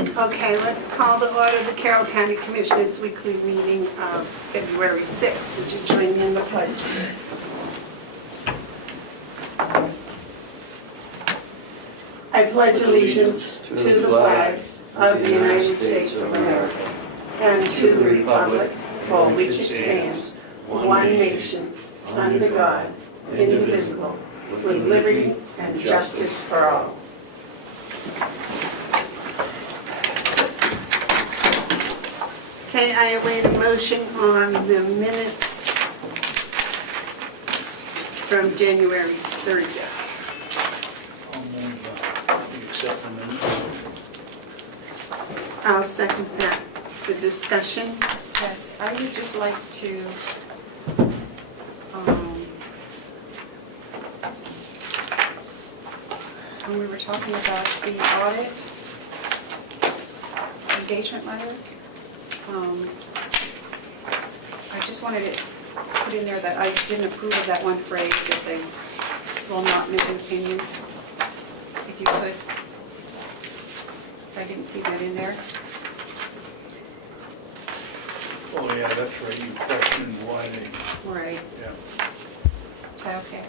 Okay, let's call to order the Carroll County Commissioners' weekly meeting of February 6th. Would you join me in the pledge? I pledge allegiance to the flag of the United States of America and to the republic for which it stands, one nation, under God, indivisible, with liberty and justice for all. Okay, I await a motion on the minutes from January 30th. I'll move, you accept the minutes. I'll second that for discussion. Yes, I would just like to, when we were talking about the audit engagement letters, I just wanted to put in there that I didn't approve of that one phrase, that they will not make an opinion, if you could. I didn't see that in there. Oh, yeah, that's right, you questioned why they, Right, yeah. is that okay?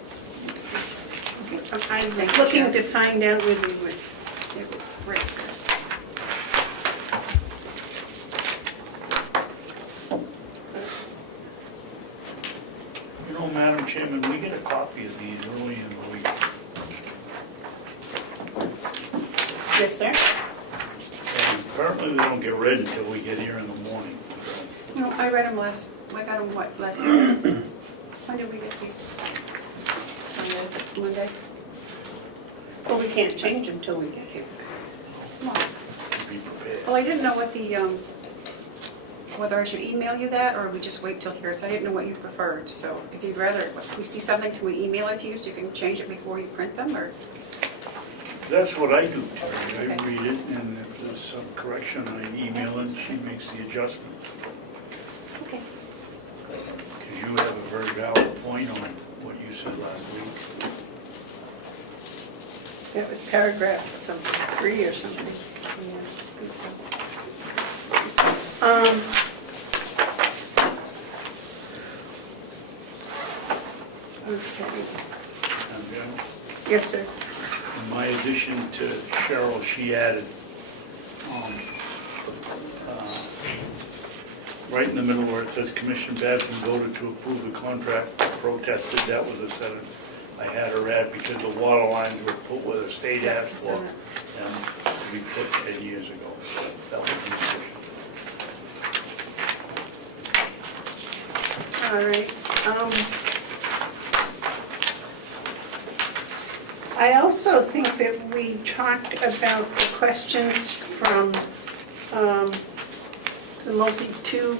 I'm Thank you, looking Jeff. to find out where they were. It was Rick. You know, Madam Chairman, we get a copy of these early in the week. Yes, sir? And apparently they don't get read until we get here in the morning. No, I read them last, I got them what, last night? When did we get these? Monday? Well, we can't change them till we get here. Come on. Be prepared. Well, I didn't know what the, whether I should email you that or we just wait till here, so I didn't know what you preferred. So if you'd rather, if we see something, can we email it to you so you can change it before you print them, or? That's what I do, Terry. I Okay. read it, and if there's some correction, I email it, and she makes the adjustment. Okay. Because you have a very valid point on what you said last week. That was paragraph something, 3 or something. Yeah, I think so. Okay. And then, Yes, sir. in my addition to Cheryl, she added, right in the middle where it says Commissioner Babson voted to approve the contract, protested, that was a sentence I had her add because the water lines were put where the state Yeah, asked it's for, in it. and we put 10 years ago. That was the decision. All right. I also think that we talked about the questions from the multi-two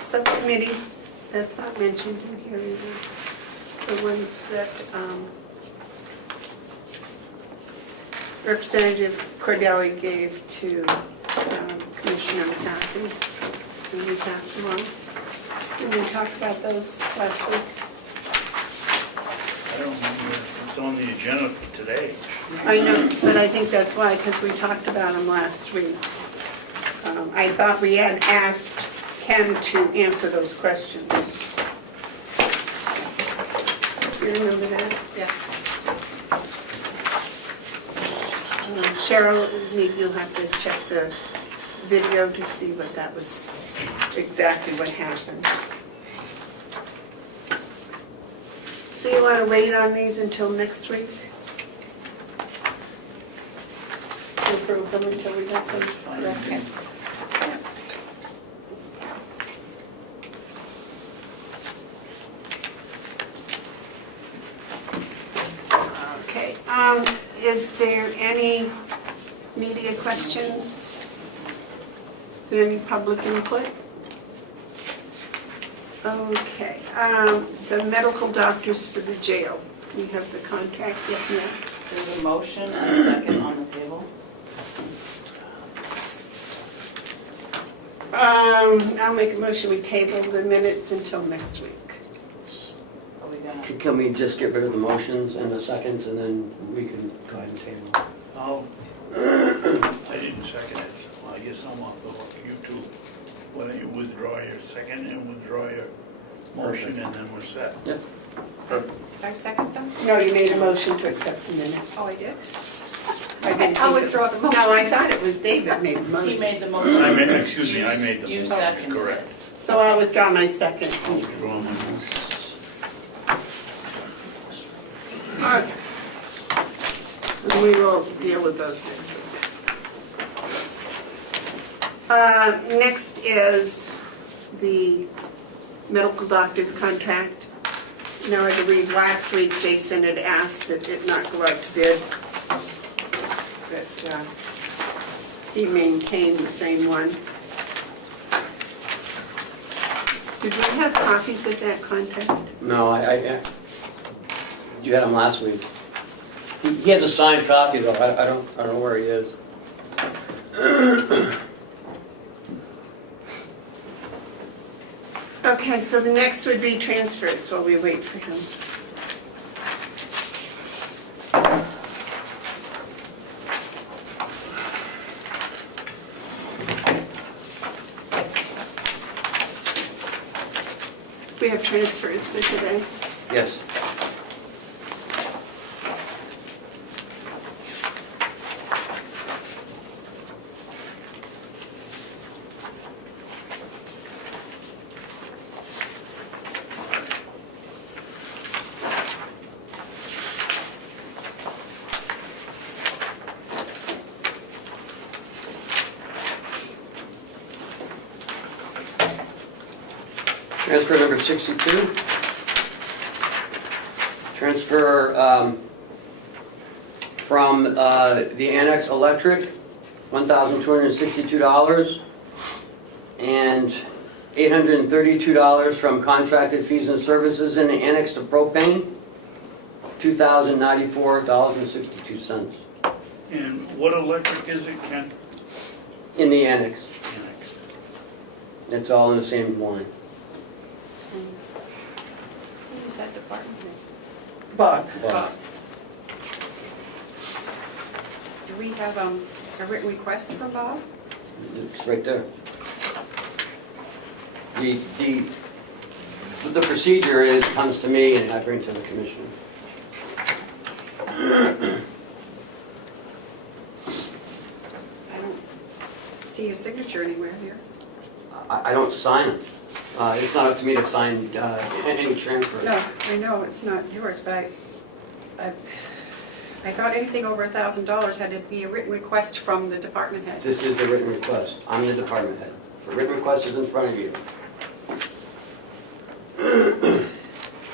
subcommittee. That's not mentioned in here either. The ones that Representative Cordelli gave to Commissioner McCarthy, and we passed them on. Did we talk about those last week? I don't remember, it's on the agenda for today. I know, but I think that's why, because we talked about them last week. I thought we had asked Ken to answer those questions. You remember that? Yes. Cheryl, you'll have to check the video to see what that was, exactly what happened. So you want to wait on these until next week? To approve them until we got them? Okay. Okay, is there any media questions? Is there any public input? Okay, the medical doctors for the jail. We have the contract, yes ma'am? There's a motion and a second on the table. I'll make a motion, we table the minutes until next week. Are we gonna? Can we just get rid of the motions and the seconds, and then we can go ahead and table? I I didn't second it, so I guess I'm off the hook. You two, why don't you withdraw your second and withdraw your motion, and then we're set. Yep. Did I second them? No, you made a motion to accept the minutes. Oh, I did? I didn't I'll think it- withdraw the motion. No, I thought it was David made the He motion. made the motion. I made, excuse me, I made the You motion, seconded correct. it. So I'll withdraw my second. I'll withdraw my motion. Okay. And we will deal with those next week. Next is the medical doctor's contract. Now, I believe last week Jason had asked that it not go out to bid. That he maintained the same one. Did we have copies of that contract? No, you had him last week. He has a signed copy though, I don't know where he is. Okay, so the next would be transfers while we wait for him. We have transfers for today. Yes. Transfer number 62. Transfer from the Annex Electric, $1,262, and $832 from contracted fees and services in the Annex to propane, $2,094.62 And what electric is it, Ken? in the Annex. Annex. It's all in the same line. Who is that department? Bob. Bob. Do we have a written request for Bob? It's right there. The procedure is, comes to me and I bring to the commissioner. I don't see his signature anywhere here. I don't sign them. It's not up to me to sign any transfer. No, I know it's not yours, but I thought anything over $1,000 had to be a written request from the department head. This is the written request. I'm the department head. The written request is in front of you.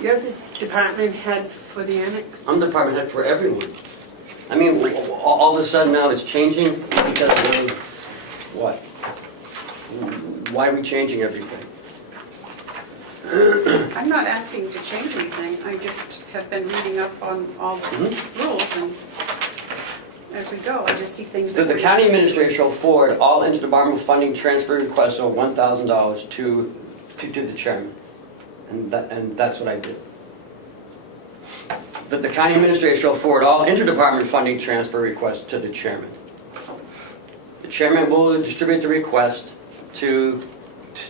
You're the department head for the annex? I'm the department head for everyone. I mean, all of a sudden now it's changing because of what? Why are we changing everything? I'm not asking to change anything, I just have been reading up on all the rules, and as we go, I just see things So that... the county administrator shall forward all interdepartmental funding transfer requests of $1,000 to the chairman. And that's what I did. The county administrator shall forward all interdepartment funding transfer requests to the chairman. The chairman will distribute the request to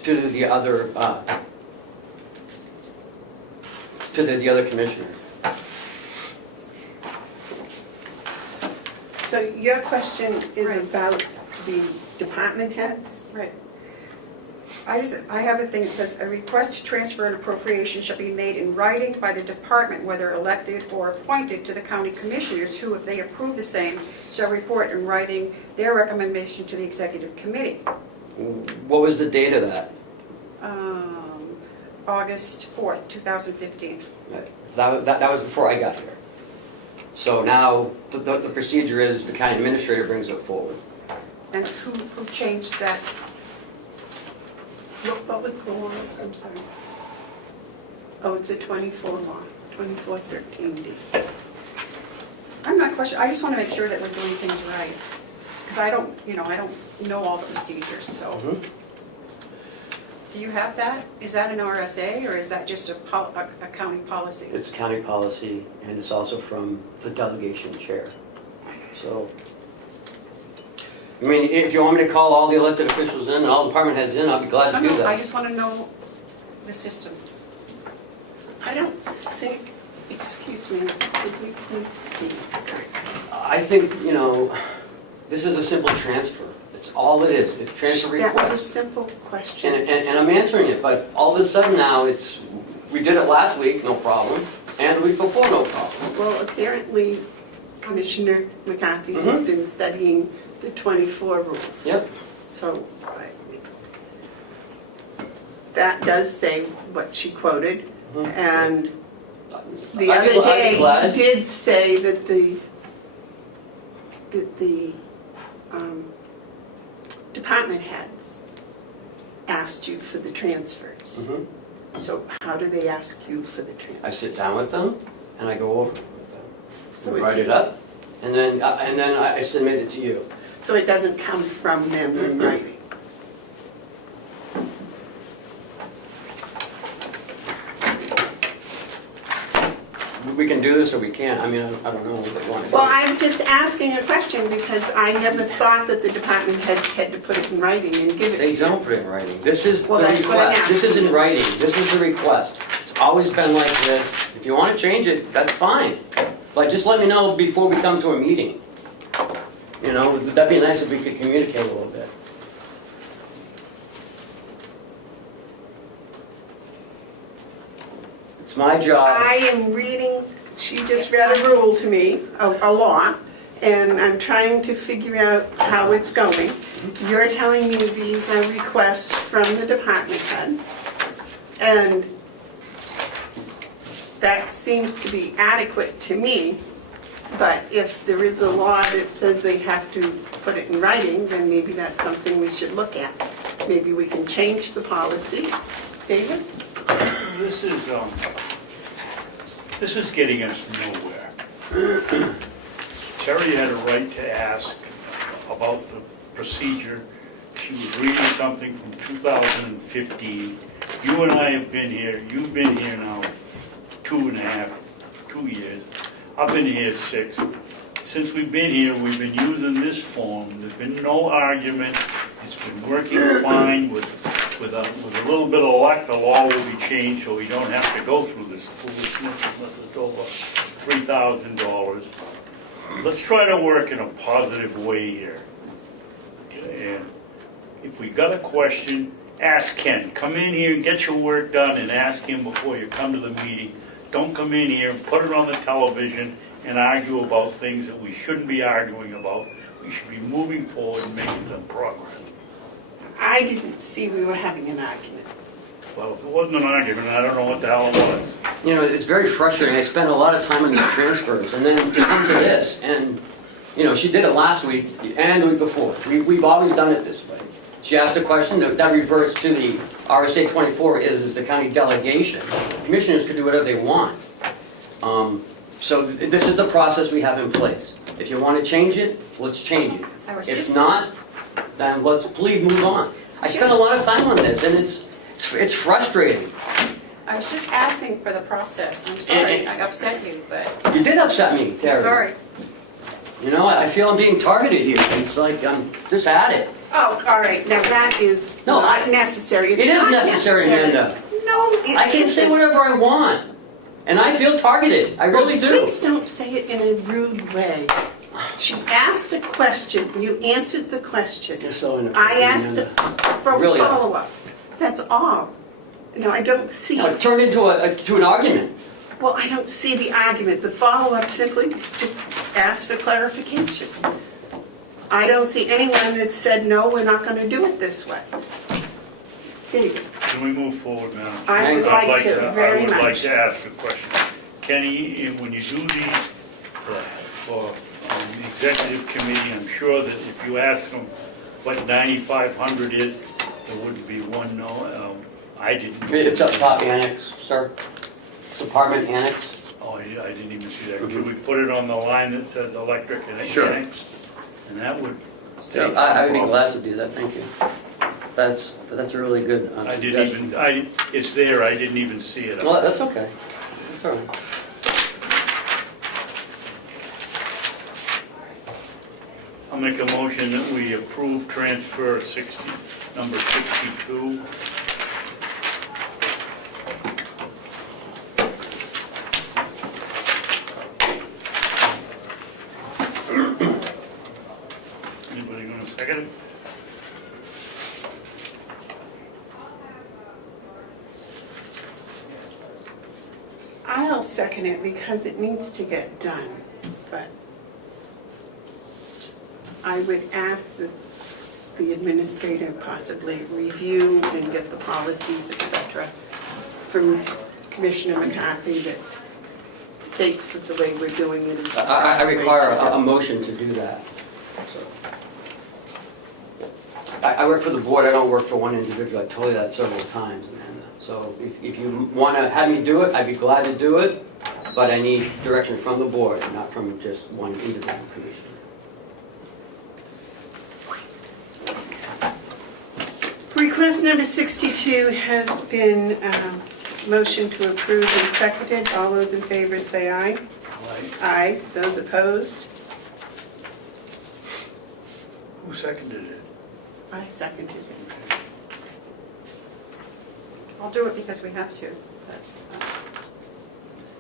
the other the other commissioner. So your question is Right. about the department heads? Right. I have a thing that says, a request to transfer an appropriation shall be made in writing by the department, whether elected or appointed, to the county commissioners, who, if they approve the same, shall report in writing their recommendation to the executive committee. What was the date of that? August 4th, 2015. That was before I got here. So now, the procedure is the county administrator brings it forward. And who changed that? What was the law? I'm sorry. Oh, it's a 24 law, 2413D. I'm not questioning, I just want to make sure that we're doing things right. Because I don't know all the procedures, so. Do you have that? Is that an RSA, or is that just a county policy? It's county policy, and it's also from the delegation chair. So, I mean, if you want me to call all the elected officials in and all department heads in, I'll be glad to do I that. just want to know the system. I don't think, excuse me, could we please speak? I think, you know, this is a simple transfer. It's all it is. It's transfer That was a request. simple question. And I'm answering it, but all of a sudden now we did it last week, no problem, and the week before, no problem. Well, apparently Commissioner McCarthy has Mhm. been studying the 24 rules. Yep. So that does say what she quoted. Mhm. And the I'd be other glad- I'd be day, glad. you did say that the department heads asked you for the transfers. Mhm. So how do they ask you for the I transfers? sit down with them and I go over it with them. So We it's- write it up, and then I submit it to you. So it doesn't come from them in writing? We can do this or we can't. I mean, I don't know what they want to do. Well, I'm just asking a question because I never thought that the department heads had to put it in writing and give it to They you. don't put it in writing. This is the Well, that's what I'm request. This is asking. in writing. This is the request. It's always been like this. If you want to change it, that's fine. But just let me know before we come to a meeting. You know, that'd be nice if we could communicate a little bit. It's my job. I am reading, she just read a rule to me, a law, and I'm trying to figure out how it's going. You're telling me these are requests from the department heads, and that seems to be adequate to me, but if there is a law that says they have to put it in writing, then maybe that's something we should look at. Maybe we can change the policy. David? This is getting us nowhere. Terry had a right to ask about the procedure. She was reading something from 2015. You and I have been here, you've been here now 2 years. I've been here 6. Since we've been here, we've been using this form. There's been no argument. It's been working fine with a little bit of luck, the law will be changed so we don't have to go through this foolishness unless it's over $3,000. Let's try to work in a positive way here. Okay, and if we got a question, ask Ken. Come in here and get your work done and ask him before you come to the meeting. Don't come in here and put it on the television and argue about things that we shouldn't be arguing about. We should be moving forward and making some progress. I didn't see we were having an argument. Well, if it wasn't an argument, I don't know what the hell it was. You know, it's very frustrating. I spend a lot of time on these transfers, and then to come to this, and, you know, she did it last week and the week before. We've always done it this way. She asked a question that reverts to the RSA 24 is the county delegation. Commissioners can do whatever they want. So this is the process we have in place. If you want to change it, let's change it. If not, then let's please move on. I spent a lot of time on this, and it's frustrating. I was just asking for the process. I'm sorry I upset you, but You did upset me, I'm Terry. sorry. You know, I feel I'm being targeted here. It's like I'm just at it. Oh, all right, now that is No, not necessary. It's It is not necessary, Amanda. No, it I can say isn't. whatever I want, and I feel targeted. I really do. Please don't say it in a rude way. She asked a question, you answered the question. You're so I inappropriate, asked for a Really are. follow-up. That's all. No, I don't see Now, it it. turned into an argument. Well, I don't see the argument. The follow-up simply just asked for clarification. I don't see anyone that said, no, we're not going to do it this way. David, Can we move forward, Madam? I would I'd like to, very I would like much. to ask a question. Kenny, when you do these for the executive committee, I'm sure that if you ask them what 9,500 is, there wouldn't be one no. I didn't. know. It's up top, annex, sir. Department annex. Oh, I didn't even see that. Can we put it on the line that says electric and Sure. annex? And that would So save some I would be problem. glad to do that. Thank you. That's a really good I didn't suggestion. even, it's there, I didn't even see it. Well, that's okay. That's all right. I'm make a motion that we approve transfer 60, number 62. Anybody gonna second it? I'll second it because it needs to get done, but I would ask that the administrator possibly review and get the policies, et cetera, from Commissioner McCarthy that states that the way we're doing it is. I require a motion to do that. So. I work for the board, I don't work for one individual, I told you that several times, Amanda. So if you want to have me do it, I'd be glad to do it, but I need direction from the board, not from just one individual commissioner. Request number 62 has been motioned to approve and seconded. All those in favor say aye. Aye. Those opposed? Who seconded it? I seconded it. I'll do it because we have to, but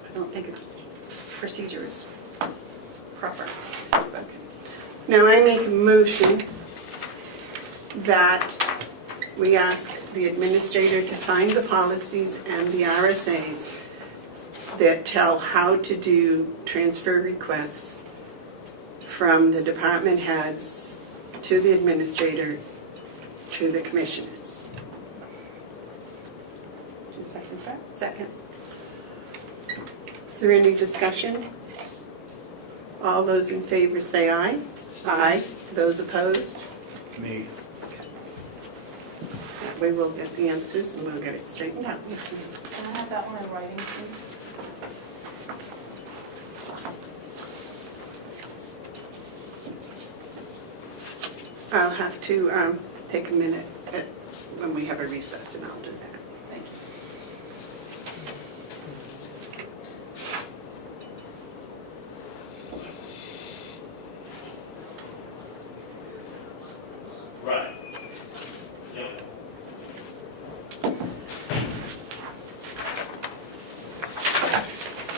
I don't think its procedure is proper. Okay. Now I make a motion that we ask the administrator to find the policies and the RSAs that tell how to do transfer requests from the department heads to the administrator to the commissioners. Do you second that? Second. Is there any discussion? All those in favor say aye. Aye. Those opposed? Me. We will get the answers and we'll get it straightened out. Yes, ma'am. Can I have that one in writing, please? I'll have to take a minute when we have a recess and I'll do that. Thank you. Right. Yep.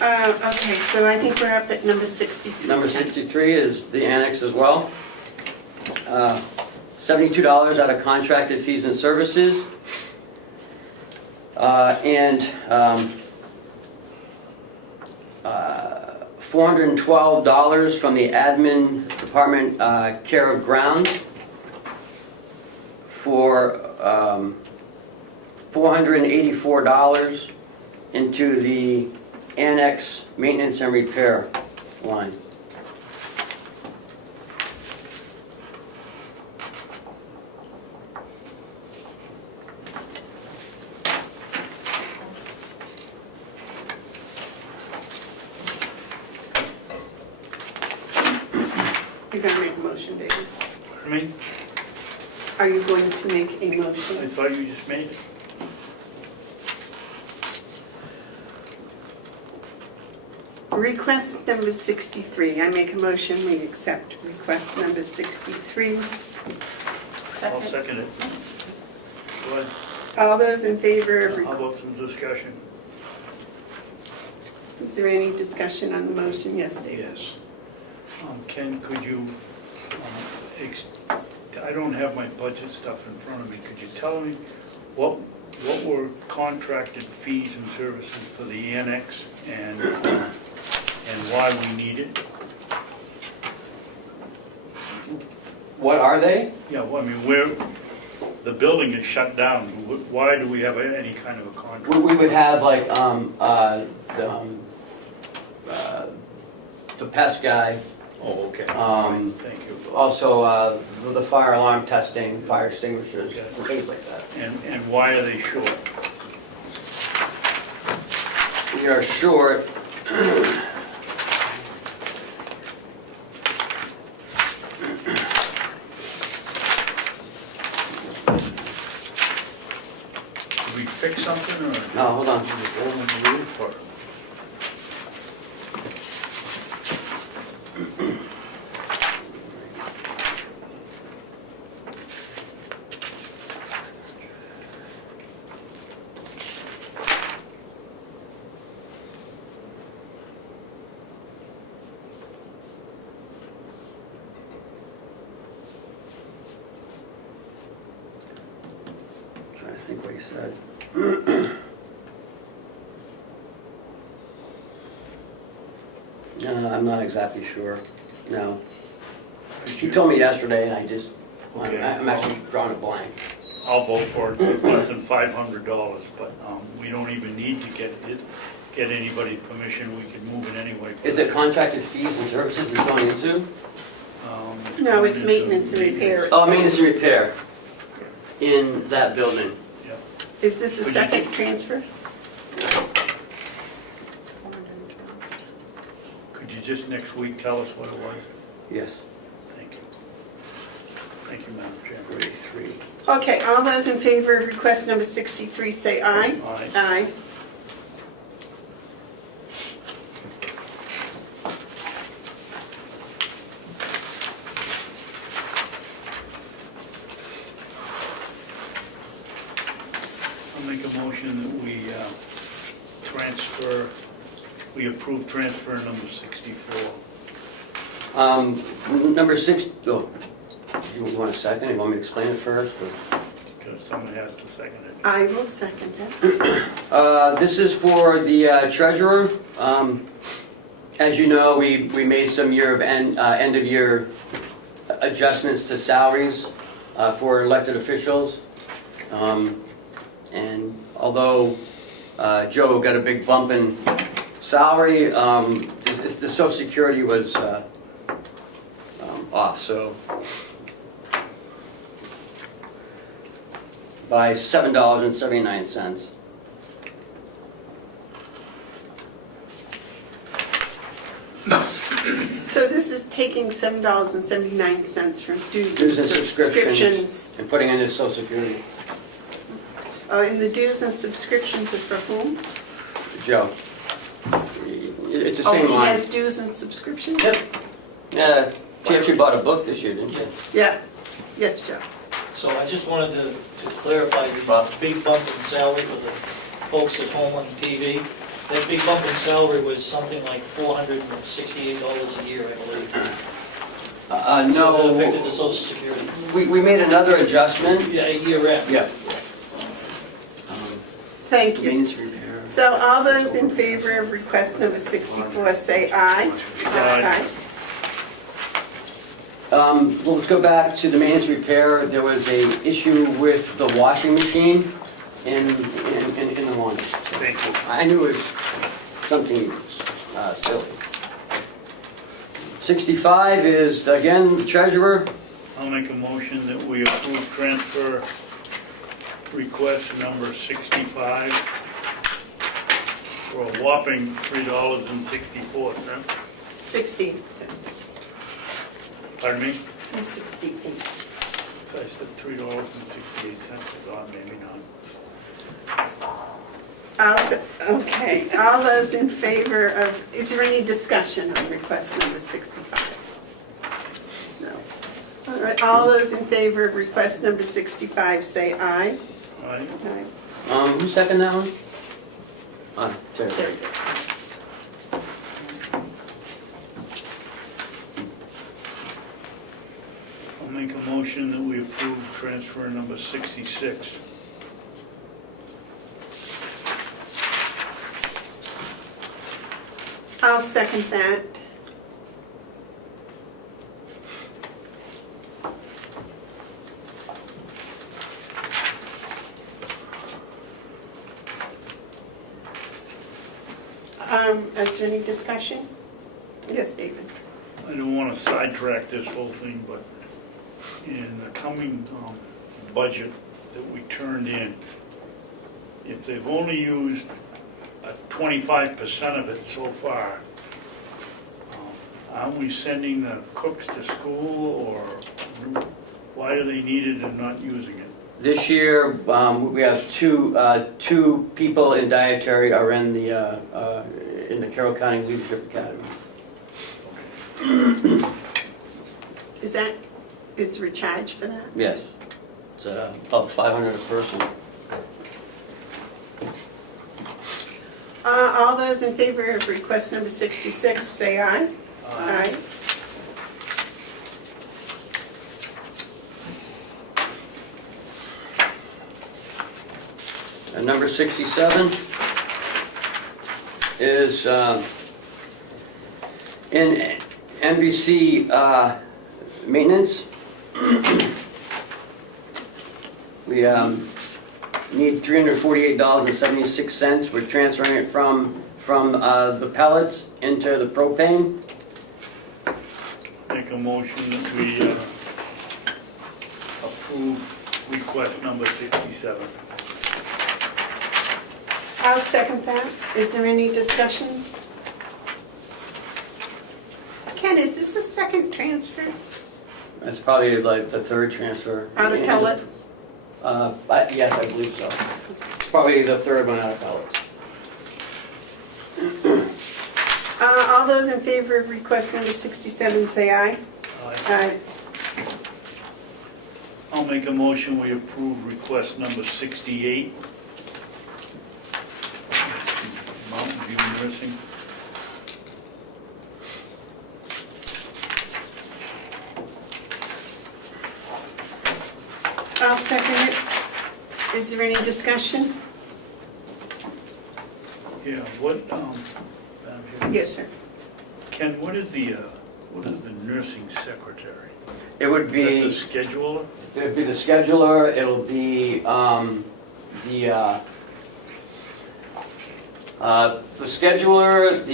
Okay, so I think we're up at number 63. Number 63 is the annex as well. $72 out of contracted fees and services. And $412 from the admin department care of grounds for $484 into the annex maintenance and repair line. You're going to make a motion, David? I mean, Are you going to make a I motion? thought you just made it. Request number 63. I make a motion, we accept request number 63. I'll Second. second it. Go ahead. All those in favor of, How about some discussion? is there any discussion on the motion? Yes, David? Yes. Ken, could you, I don't have my budget stuff in front of me. Could you tell me what were contracted fees and services for the annex and why we need it? What are they? Yeah, well, I mean, the building is shut down. Why do we have any kind of a contract? We would have like the pest guy, Oh, okay. Thank you. also the fire alarm testing, fire extinguishers, Yeah. things like that. And why are they short? We are short. Did we fix something or? No, hold on. Is it all in the roof or? think what he said. No, I'm not exactly sure, no. He told me yesterday and I just, Okay. I'm actually drawing a blank. I'll vote for it, it's less than $500, but we don't even need to get anybody's permission, we can move it anyway. Is it contracted fees and services it's going into? No, it's maintenance and repair. Oh, maintenance and repair in that building. Yeah. Is this a second transfer? Could you just next week tell us what it was? Yes, Thank you. Thank you, Madam Chairman. 43. Okay, all those in favor of request number 63, say aye. Aye. Aye. I'll make a motion that we approve transfer number 64. Number 6, oh, you want a second? You want me to explain it first? or- Because someone has to second it. I will second that. This is for the treasurer. As you know, we made some end of year adjustments to salaries for elected officials. And although Joe got a big bump in salary, the Social Security was off, so by $7.79. So this is taking $7.79 from dues and Dues and subscriptions. subscriptions. And putting in his Social Security. And the dues and subscriptions are for whom? Joe. It's the Oh, same he line. has dues and subscriptions? Yep. Yeah, she actually bought a book this year, didn't she? Yeah. Yes, Joe. So I just wanted to clarify the big bump in salary for the folks at home on TV. That big bump in salary was something like $468 a year, I believe. So that No, affected the Social Security. we made another adjustment. Yeah, year end. Yeah. Thank you. Maintenance repair. So all those in favor of request number 64, say aye. Aye. Well, let's go back to the maintenance repair. There was a issue with the washing machine in the laundry. Thank you. I knew it was something silly. 65 is, again, the treasurer. I'll make a motion that we approve transfer request number 65 for a whopping $3.64. 60 cents. Pardon me? 368. I said $3.68, I thought maybe not. Okay, all those in favor of, is there any discussion on request number 65? No. All right, all those in favor of request number 65, say aye. All right, Aye. Who seconded that one? Terry. There you go. I'll make a motion that we approve transfer number 66. I'll second that. Is there any discussion? Yes, David. I don't want to sidetrack this whole thing, but in the coming budget that we turned in, if they've only used 25% of it so far, aren't we sending the cooks to school, or why do they need it and not using it? This year, we have two people in dietary are in the Carroll County Leadership Academy. Is there a charge for that? Yes, it's about $500 a person. All those in favor of request number 66, say aye. Aye. Number 67 is in NBC maintenance. We need $348.76. We're transferring it from the pellets into the propane. Make a motion that we approve request number 67. I'll second that. Is there any discussion? Ken, is this a second transfer That's probably like the third transfer. out of pellets? Yes, I believe so. It's probably the third one out of pellets. All those in favor of request number 67, say aye. Aye. I'll make a motion, we approve request number 68. Mountain View Nursing. I'll second it. Is there any discussion? Yeah, what, Yes, sir. Ken, what is the nursing secretary? It would Is be, that the scheduler? it'd be the scheduler, it'll be the scheduler,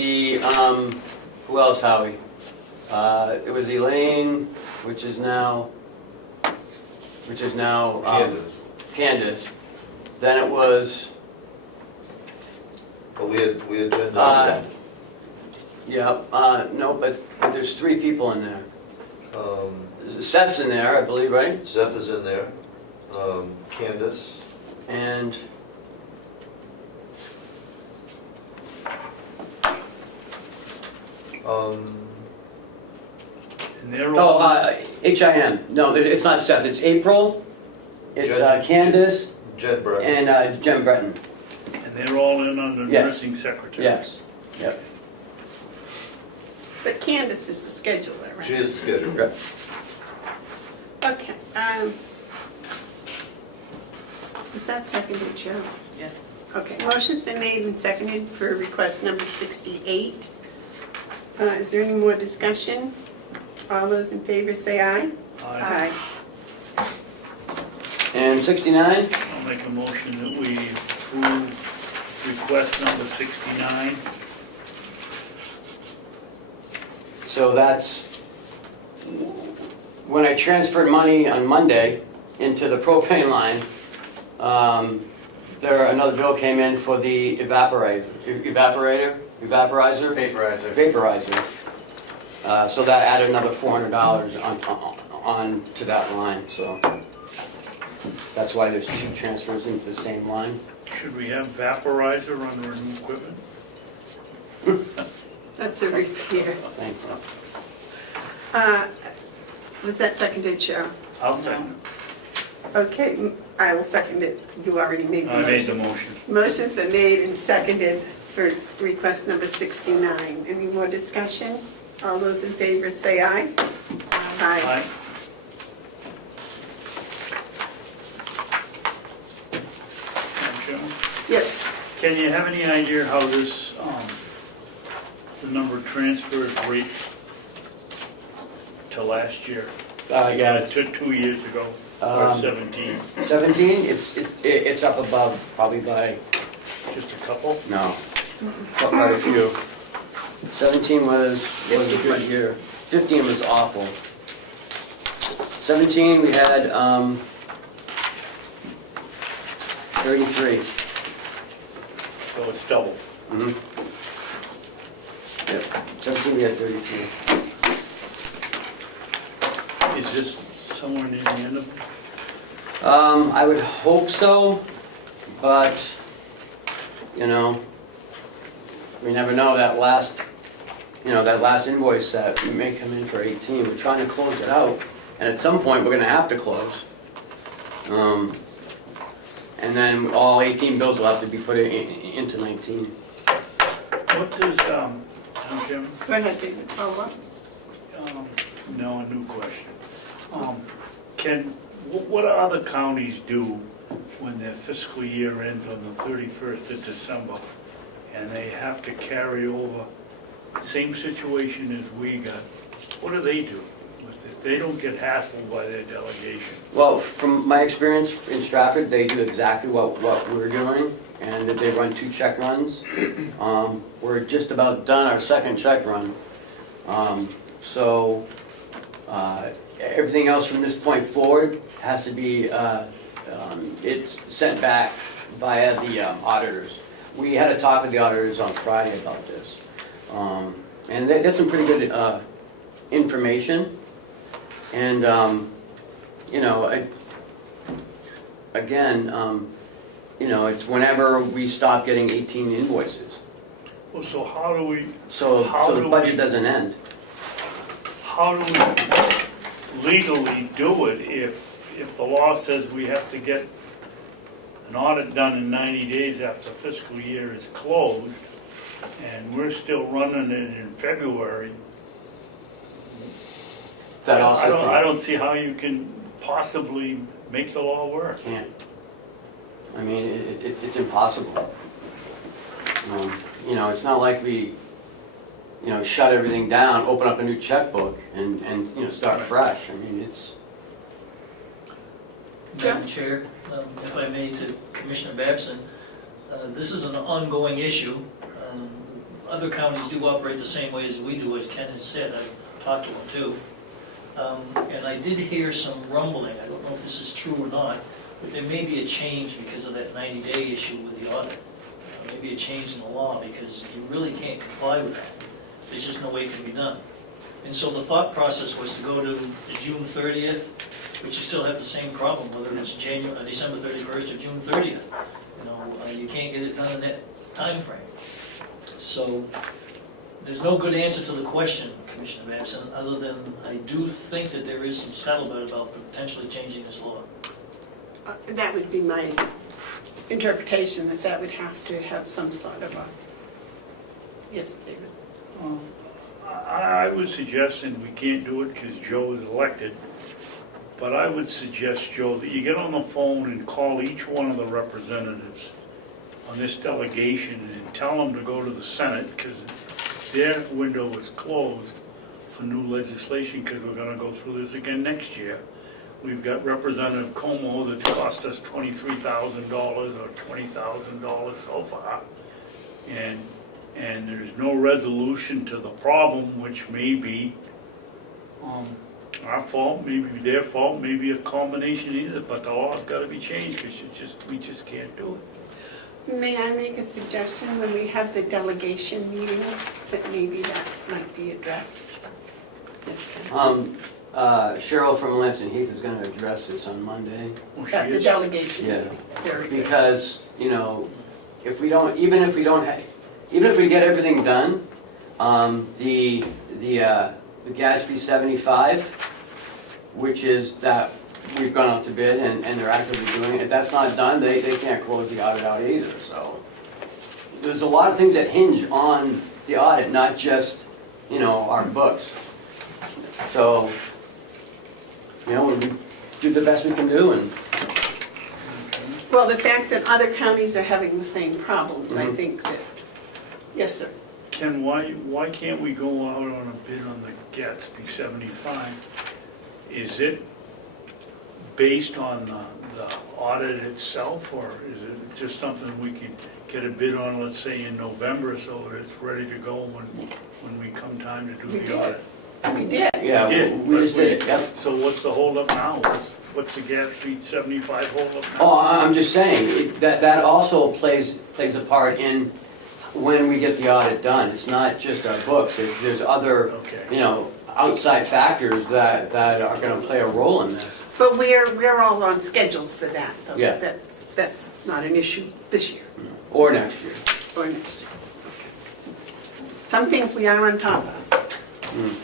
who else, Howie? It was Elaine, which is now Candace. Then it was, But we had been, no, but there's three people in there. um, Seth's in there, I believe, right? Seth is in there, Candace, And And they're all, HIM. No, it's not Seth, it's April, it's Jen. Candace, Jen Breton. and Jen Breton. and they're all in under Yes. nursing secretary? Yes, yep. But Candace is the scheduler, She right? is the scheduler. Yep. Okay. Is that seconded, Joe? Yes. Okay, motion's been made and seconded for request number 68. Is there any more discussion? All those in favor say aye. Aye. And 69? I'll make a motion that we approve request number 69. So that's, when I transferred money on Monday into the propane line, another bill came in for the vaporizer? So that added another $400 on to that line, so that's why there's two transfers into the same line. Should we have vaporizer under new equipment? That's a repeater. Thank you. Was that seconded, Cheryl? I'll second. Okay, I will second it. You already made the I made the motion. motion. Motion's been made and seconded for request number 69. Any more discussion? All those in favor say aye. Aye. Aye. Madam Chairman, Yes. can you have any idea how this, the number transfers rate to last year? Yeah, To 2 years ago, or Um, 17, 17, it's up above, probably by, just a couple? no, quite a few. 17 was a good year. 15 was awful. 17, we had 33. So it's double. Mhm. Yep, 17 we had 33. Is this somewhere near the end of it? I would hope so, but, you know, we never know, that last invoice that may come in for 18, we're trying to close it out, and at some point, we're gonna have to close. And then all 18 bills will have to be put into 19. What does, Madam Chairman? Go ahead, David. Oh, what? No, a new question. What do other counties do when their fiscal year ends on the 31st of December, and they have to carry over same situation as we got, what do they do? They don't get hassled by their delegation. Well, from my experience in Stratford, they do exactly what we're doing, and that they run 2 check runs. We're just about done our second check run. So everything else from this point forward has to be, it's sent back via the auditors. We had a talk with the auditors on Friday about this. And they got some pretty good information. And, you know, again, you know, it's whenever we stop getting 18 invoices. Well, so how do we, So the budget doesn't end. how do we legally do it if the law says we have to get an audit done in 90 days after fiscal year is closed, and we're still running it in February? That also I don't see how you can possibly make the law work. can't. I mean, it's impossible. You know, it's not like we, you know, shut everything down, open up a new checkbook, and you know, start fresh. I mean, it's, Madam Chair, if I may, to Commissioner Babson, this is an ongoing issue. Other counties do operate the same way as we do, as Ken has said. I've talked to him too. And I did hear some rumbling, I don't know if this is true or not, but there may be a change because of that 90-day issue with the audit. Maybe a change in the law, because you really can't comply with that. There's just no way it can be done. And so the thought process was to go to the June 30th, but you still have the same problem, whether it's December 31st or June 30th. You know, you can't get it done in that time frame. So there's no good answer to the question, Commissioner Babson, other than I do think that there is some scuttlebutt about potentially changing this law. That would be my interpretation, that would have to have some sort of a, yes, David? I would suggest, and we can't do it because Joe is elected, but I would suggest, Joe, that you get on the phone and call each one of the representatives on this delegation and tell them to go to the Senate, because their window is closed for new legislation, because we're going to go through this again next year. We've got Representative Como that's cost us $23,000 or $20,000 so far. And there's no resolution to the problem, which may be our fault, maybe their fault, maybe a combination either, but the law's got to be changed because we just can't do it. May I make a suggestion when we have the delegation meeting, that maybe that might be addressed? Yes, Ken? Cheryl from Lansing Heath is going to address this on Monday. Oh, she The is? delegation Yeah. meeting, very good. Because, you know, if we don't, even if we get everything done, the Gatsby 75, which is that we've gone out to bid and they're actively doing it, if that's not done, they can't close the audit out either, so. There's a lot of things that hinge on the audit, not just, you know, our books. So, you know, we do the best we can do, and Well, the fact that other counties are having the same problems, I Mhm. think that, yes, sir. Ken, why can't we go out on a bid on the Gatsby 75? Is it based on the audit itself, or is it just something we can get a bid on, let's say in November, so that it's ready to go when we come time to do We the did. audit? We did. yeah, We did, we but just did it, yep. So what's the holdup now? What's the Gatsby 75 holdup now? Oh, I'm just saying, that also plays a part in when we get the audit done. It's not just our books, there's other, Okay. you know, outside factors that are gonna play a role in this. But we're all on schedule for that, though. Yeah. That's not an issue this year Or next year. or next year. Okay. Some things we are on top of. Mm.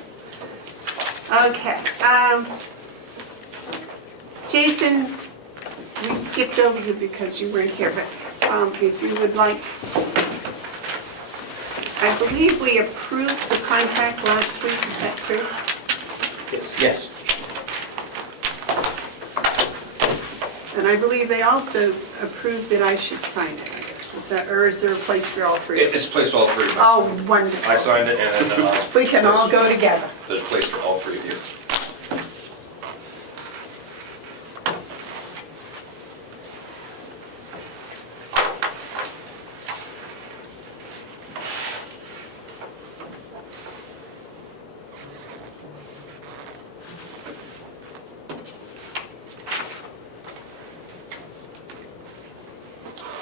Okay. Jason, we skipped over you because you weren't here, but if you would like, I believe we approved the contract last week, is that true? Yes. Yes. And And I believe they also approved that I should sign it, I guess. Is that, or is there a place for all three? It's a place for all three of us. Oh, wonderful. I signed it, and then We can all go together. there's a place for all three of you.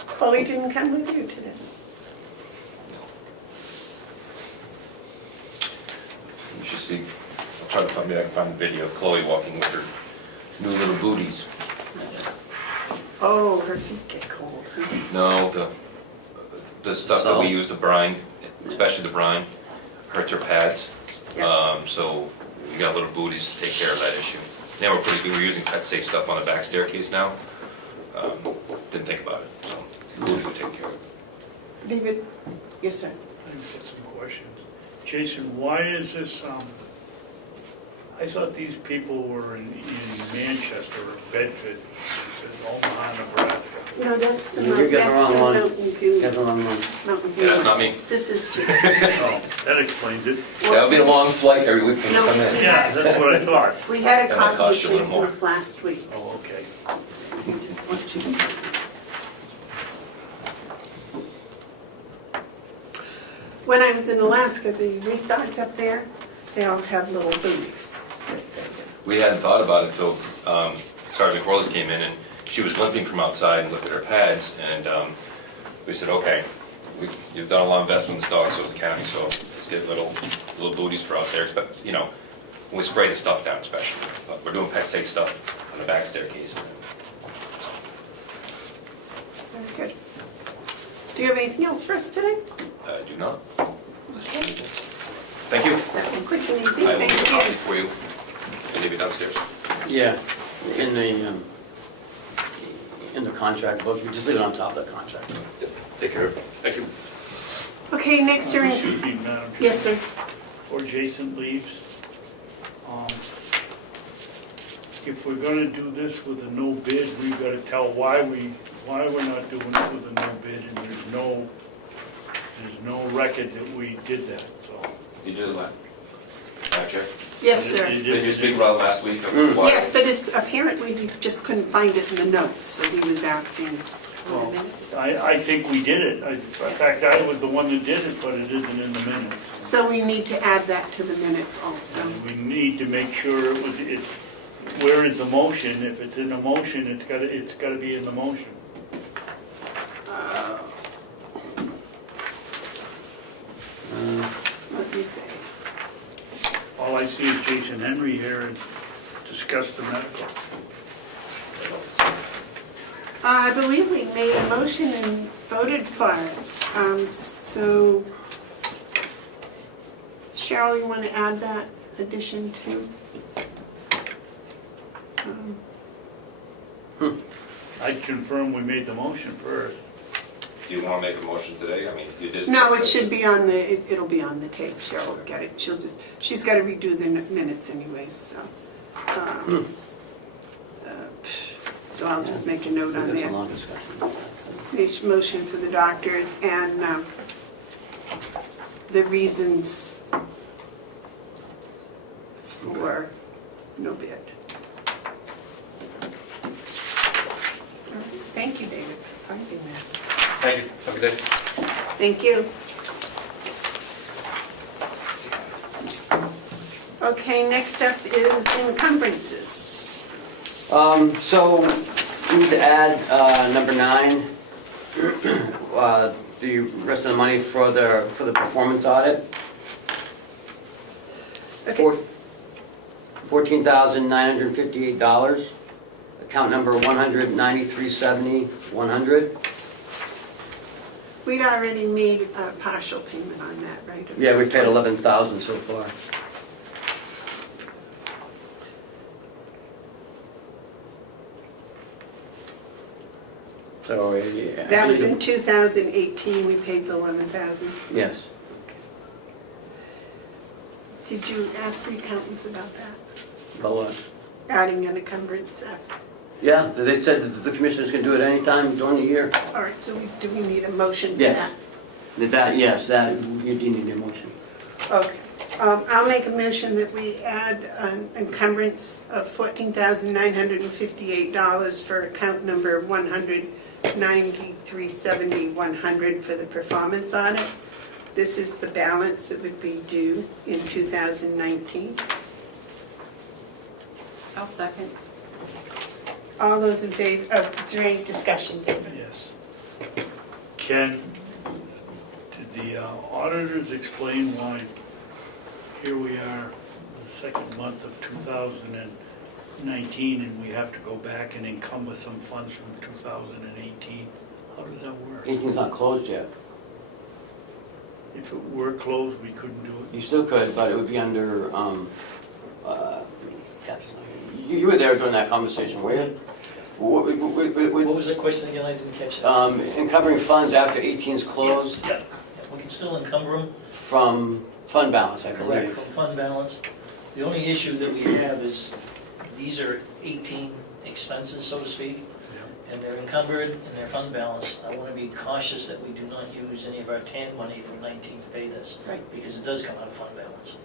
Chloe didn't come with you today. You should see, I'll try to find, maybe I can find a video of Chloe walking with her new little booties. Oh, her feet get cold. Huh? No, the stuff that we Salt? use, the brine, especially the brine, hurts her pads. Yeah. So we got little booties to take care of that issue. Now we're pretty good, we're using pet safe stuff on the back staircase now. Didn't think about it, so booties will take care of it. David? Yes, sir. I've got some questions. Jason, why is this, I thought these people were in Manchester or Bedford, it says Omaha, Nebraska. No, that's the, You get the that's wrong the one. Mountain View. Get the wrong one. Mountain View. Yeah, that's not me. This is Jason. Oh, that explains it. That'll be a long flight every week when you No, come in. Yeah, that's what I thought. We had a That might copy of cost you a little more. Jason's last week. Oh, okay. We just want you to see. When I was in Alaska, the race dogs up there, they all have little booties. We hadn't thought about it until Sergeant Corliss came in, and she was limping from outside and looked at her pads, and we said, okay, you've done a lot of investment in this dog, so has the county, so let's get little booties for out there, but, you know, when we spray the stuff down especially. But we're doing pet safe stuff on the back staircase. Very good. Do you have anything else for us today? I do not. Thank you. That was quick and easy. I will Thank get a copy you. for you and leave it downstairs. Yeah, in the contract book, you just leave it on top of the contract. Yep. Take care of it. Thank you. Okay, next during, Excuse me, Madam Chair. yes, sir. Before Jason leaves, if we're gonna do this with a no bid, we've gotta tell why we're not doing it with a no bid, and there's no record that we did that, so. You did it last, Chair. Yes, sir. You Did you speak about it last week? Yes, but it's, apparently he just couldn't find it in the notes, so he was asking for the Well, minutes. I think we did it. In fact, I was the one that did it, but it isn't in the minutes. So we need to add that to the minutes also. And we need to make sure where is the motion? If it's in the motion, it's gotta be in the motion. Let me see. All I see is Jason Henry here and discuss the medical. I believe we made a motion and voted for it. So Cheryl, you want to add that addition to? I'd confirm we made the motion first. Do you want to make a motion today? I mean, you just. No, it should be on the, it'll be on the tape. Cheryl will get it. She's got to redo the minutes anyways, so. So I'll just make a note on That's a there. long discussion. Make motion for the doctors and the reasons for no bid. Thank you, David, for finding that. Thank you. Have a good day. Thank you. Okay, next up is encumbrances. So we need to add number 9, the rest of the money for the performance audit. Okay. $14,958. Account number 19370-100. We'd already made a partial payment on that, right? Yeah, we paid 11,000 so far. So, yeah. That was in 2018, we paid the 11,000. Yes. Did you ask the accountants about that? But what? Adding an encumbrance Yeah, they said that the commissioners can do it anytime during the year. All right, so do we need a motion for Yes. that? Yes, you do need a motion. Okay. I'll make a motion that we add an encumbrance of $14,958 for account number 19370-100 for the performance audit. This is the balance that would be due in 2019. I'll second. All those in favor, is there any discussion? Yes. Ken, did the auditors explain why here we are, the second month of 2019, and we have to go back and encumber some funds from 2018? How does that work? 18's not closed yet. If it were closed, we couldn't do it? You still could, but it would be under, you were there during that conversation, were you? What was the question again? I didn't catch that. Encovering funds after 18's closed Yeah, we can still encumber them, from fund balance, I correct, believe. from fund balance. The only issue that we have is, these are 18 expenses, so to speak, and they're encumbered in their fund balance. I want to be cautious that we do not use any of our TAN money from 19 to pay this, Right. because it does come out of fund balance.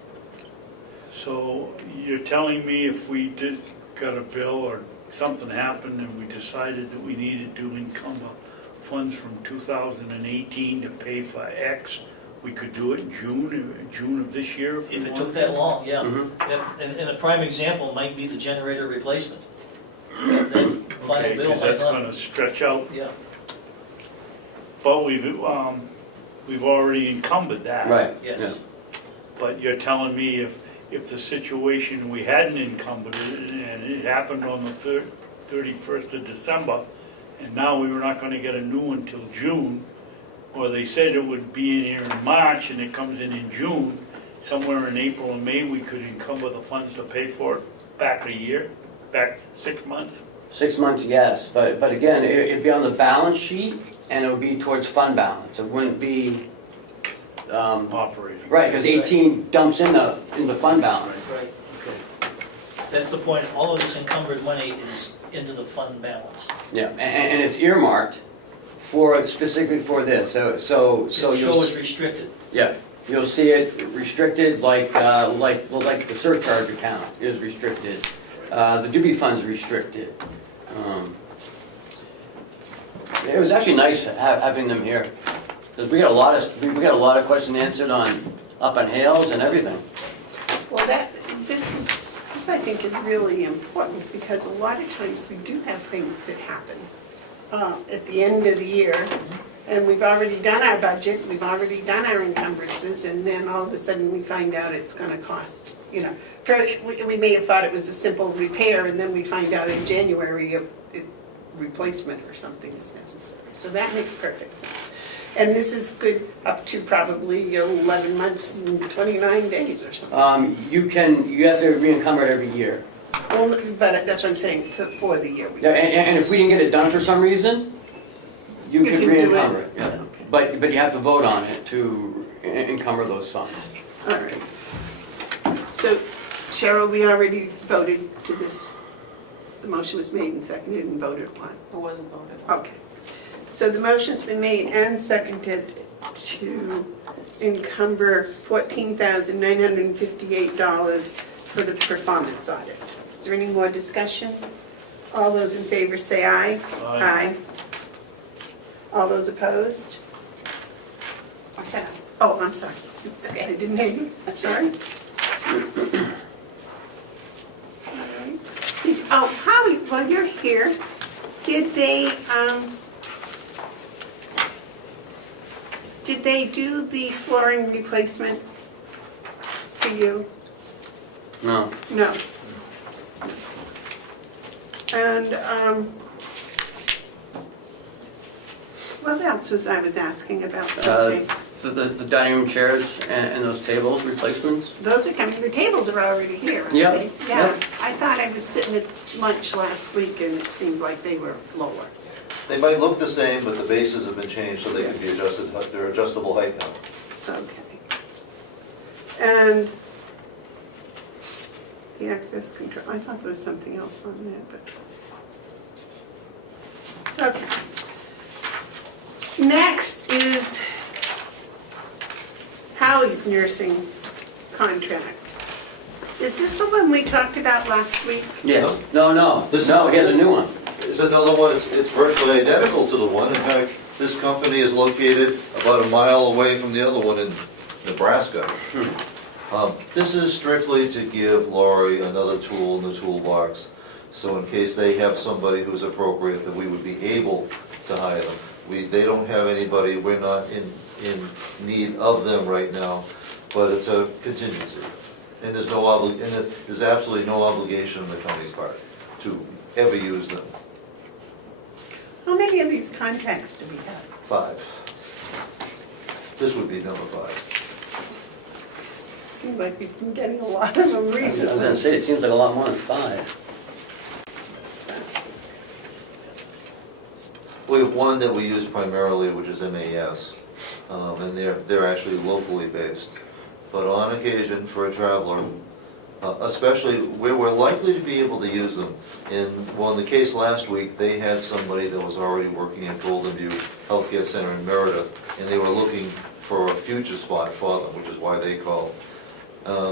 So you're telling me if we did got a bill or something happened and we decided that we needed to encumber funds from 2018 to pay for X, we could do it in June of this year if we If it wanted took that to? long, yeah. Mhm. And a prime example might be the generator replacement. That final Okay, bill because might that's not, gonna stretch out, yeah. but we've already encumbered that. Right. Yes. But you're telling me if the situation, we hadn't encumbered it, and it happened on the 31st of December, and now we were not gonna get a new one till June, or they said it would be in here in March, and it comes in June, somewhere in April and May, we could encumber the funds to pay for it back a year, back 6 months? 6 months, yes, but again, it'd be on the balance sheet, and it would be towards fund balance. It wouldn't be, Operating. right, because 18 dumps in the fund balance. Right. Okay. That's the point. All of this encumbered money is into the fund balance. Yeah, and it's earmarked for, specifically for this, so It you'll... shows restricted. Yeah, you'll see it restricted like the surcharge account is restricted. The Doobie Fund's restricted. It was actually nice having them here, because we got a lot of questions answered up on Hales and everything. Well, this I think is really important, because a lot of times we do have things that happen at the end of the year, and we've already done our budget, we've already done our encumbrances, and then all of a sudden we find out it's gonna cost, we may have thought it was a simple repair, and then we find out in January a replacement or something is necessary. So that makes perfect sense. And this is good up to probably 11 months and 29 days or something. You have to re-encumber it every year. Well, but that's what I'm saying, for the year. Yeah, and if we didn't get it done for some reason, you You could can do it. re-encumber it. Yeah. Okay. But you have to vote on it to encumber those funds. All right. So Cheryl, we already voted to this, the motion was made and seconded and voted on. It wasn't voted on. Okay. So the motion's been made and seconded to encumber $14,958 for the performance audit. Is there any more discussion? All those in favor say aye. Aye. All those opposed? I said aye. Oh, I'm sorry. It's I okay. didn't hear you. I'm sorry. All right. Oh, Howie, while you're here, did they do the flooring replacement for you? No. No. And, what else was I was asking about something? So the dining room chairs and those tables replacements? Those are coming, the tables are already here. aren't Yep, they? Yeah, yep. I thought I was sitting at lunch last week and it seemed like they were lower. They might look the same, but the bases have been changed so they can be adjusted, they're adjustable height now. Okay. And the access control, I thought there was something else on there, but Okay. Next is Howie's nursing contract. Is this the one we talked about last week? Yeah, no, This- here's a new one. It's another one, it's virtually identical to the one. In fact, this company is located about a mile away from the other one in Nebraska. This is strictly to give Lori another tool in the toolbox, so in case they have somebody who's appropriate, that we would be able to hire them. They don't have anybody, we're not in need of them right now, but it's a contingency. And there's absolutely no obligation on the county's part to ever use them. How many of these contracts do we have? 5. This would be number 5. Seems like we've been getting a lot of them I was gonna recently. say, it seems like a lot more than 5. We have one that we use primarily, which is MAS, and they're actually locally based. But on occasion, for a traveler, especially where we're likely to be able to use them, in the case last week, they had somebody that was already working at Golden View Healthcare Center in Meredith, and they were looking for a future spot for them, which is why they called.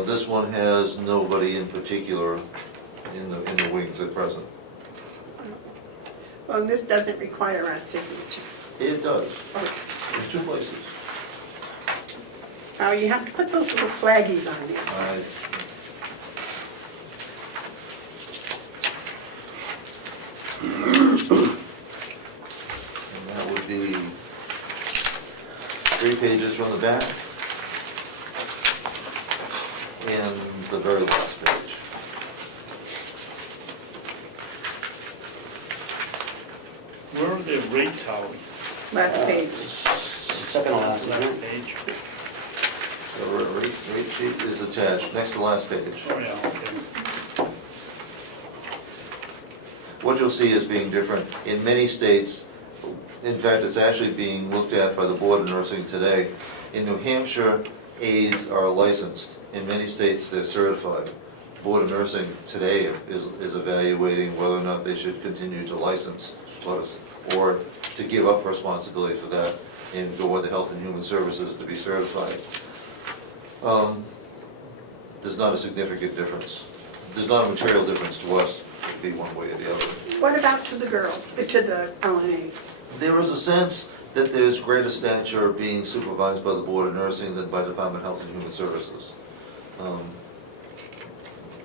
This one has nobody in particular in the wings at present. Well, and this doesn't require our signature. It does, Oh, in 2 places. Oh, you have to put those little flaggies on there. And that would be 3 pages from the back and the very last page. Where are the rates, Howie? Last page. Second to last, isn't Last it? page? The rate sheet is attached, next to last page. Oh, yeah, okay. What you'll see is being different. In many states, in fact, it's actually being looked at by the Board of Nursing today. In New Hampshire, aides are licensed. In many states, they're certified. Board of Nursing today is evaluating whether or not they should continue to license us or to give up responsibility for that and go with the Health and Human Services to be certified. There's not a significant difference. There's not a material difference to us, to be one way or the other. What about to the girls, to the LNAs? There is a sense that there's greater stature being supervised by the Board of Nursing than by Department of Health and Human Services.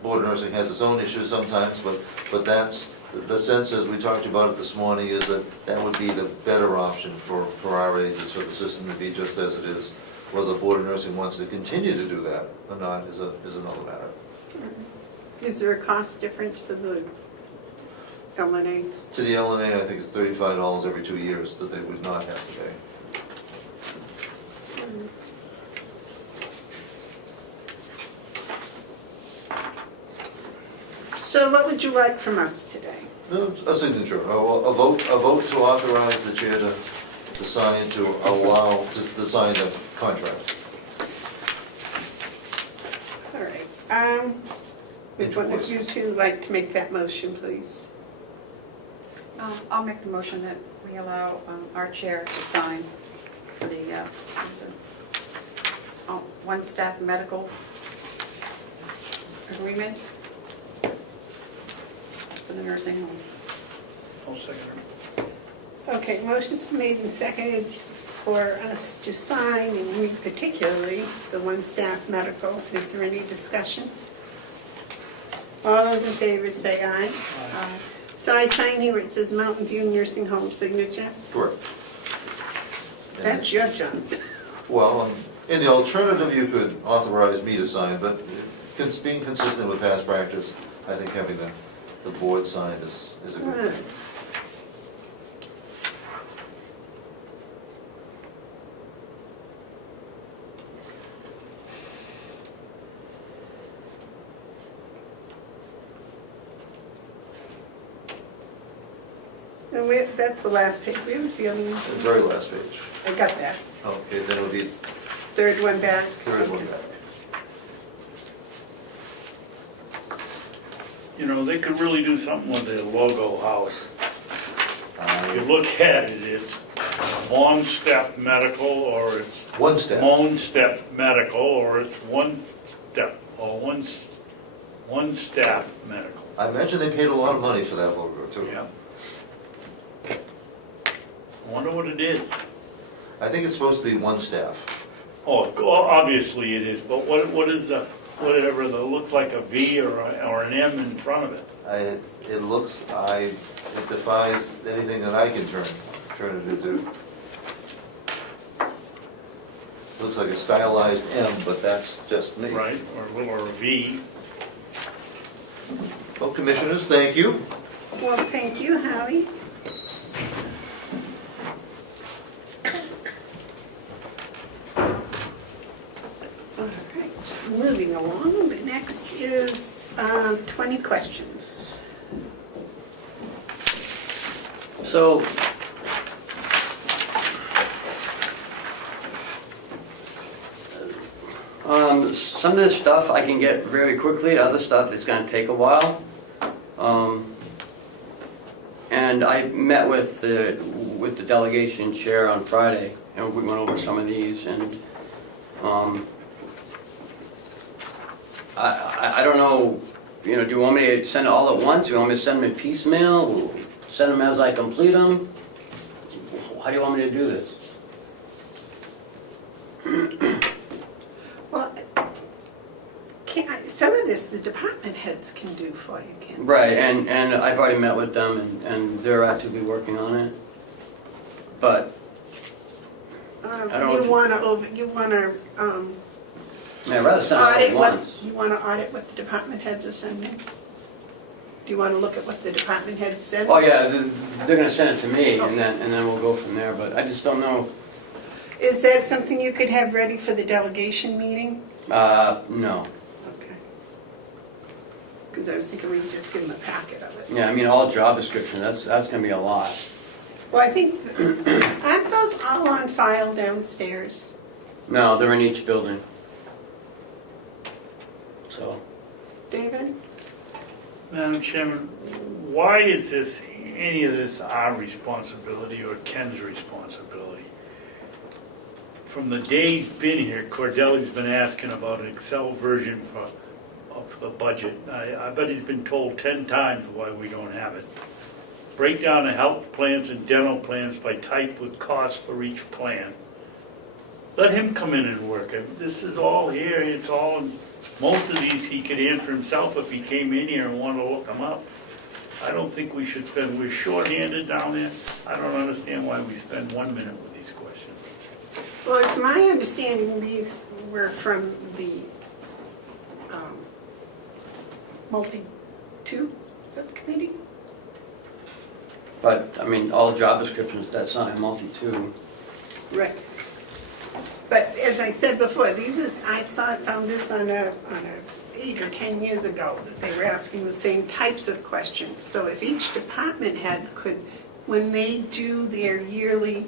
Board of Nursing has its own issues sometimes, but that's, the sense, as we talked about it this morning, is that that would be the better option for our aides, is for the system to be just as it is. Whether the Board of Nursing wants to continue to do that or not is another matter. Is there a cost difference for the LNAs? To the LNA, I think it's $35 every 2 years that they would not have to pay. So what would you like from us today? A signature, a vote to authorize the chair to sign, to sign the contract. All right. Would one of you two like to make that motion, please? I'll make the motion that we allow our chair to sign for the one staff medical agreement for the nursing home. I'll second Okay, motion's been made and seconded for us to sign, and we particularly, the one staff medical. Is there any discussion? All those in favor say aye. Uh, So I sign here where it says Mountain View Nursing Home signature. Correct. That's your job. Well, in the alternative, you could authorize me to sign, but being consistent with past practice, I think having the board sign is a good thing. And that's the last page. Where was the other one? The very last page. I got that. Okay, then it'll be Third one back. third one back. You know, they could really do something with their logo, Howie. If you look at it, it's Mon Step Medical, or it's One step. Mon Step Medical, or it's One Step, or One Staff Medical. I imagine they paid a lot of money for that logo too. Yeah. I wonder what it is. I think it's supposed to be one staff. Oh, obviously it is, but what is the, whatever, that looks like a V or an M in front of it? It looks, it defies anything that I can turn it into. Looks like a stylized M, but that's just me. Right, or a V. Well, commissioners, thank you. Well, thank you, Howie. All right, moving along, the next is 20 questions. So, some of this stuff I can get very quickly, other stuff it's gonna take a while. And I met with the delegation chair on Friday, and we went over some of these, and I don't know, you know, do you want me to send it all at once? Do you want me to send them in piecemeal? Send them as I complete them? How do you want me to do this? Well, some of this the department heads can do for you, Ken. Right, and I've already met with them, and they're actively working on it. But, I don't know if You wanna I'd rather send it all audit at what, once. you wanna audit what the department heads are sending? Do you wanna look at what the department heads send? Oh, yeah, they're gonna send it to me, and then we'll go from there, but I just don't know, Is that something you could have ready for the delegation meeting? no. Okay. Because I was thinking we'd just give them a packet of it. Yeah, I mean, all job description, that's gonna be a lot. Well, I think, aren't those all on file downstairs? No, they're in each building. So, David? Madam Chairman, why is any of this our responsibility or Ken's responsibility? From the day he's been here, Cordelli's been asking about an Excel version of the budget. I bet he's been told 10 times why we don't have it. Break down the health plans and dental plans by type with costs for each plan. Let him come in and work it. This is all here, it's all, most of these he could answer himself if he came in here and wanted to look them up. I don't think we should spend, we're shorthanded down there. I don't understand why we spend 1 minute with these questions. Well, it's my understanding these were from the multi-two subcommittee? but, I mean, all job descriptions, that's not a multi-two. Right. But as I said before, I found this on a 8 or 10 years ago, that they were asking the same types of questions. So if each department head could, when they do their yearly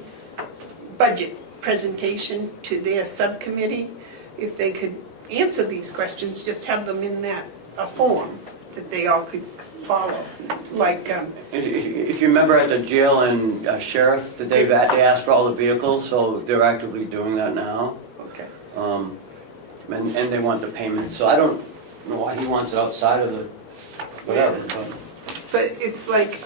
budget presentation to their subcommittee, if they could answer these questions, just have them in a form that they all could follow, like, If you remember at the jail and sheriff, that they asked for all the vehicles, so they're actively doing that now. okay. And they want the payments, so I don't know why he wants it outside of the, whatever, but. But it's like,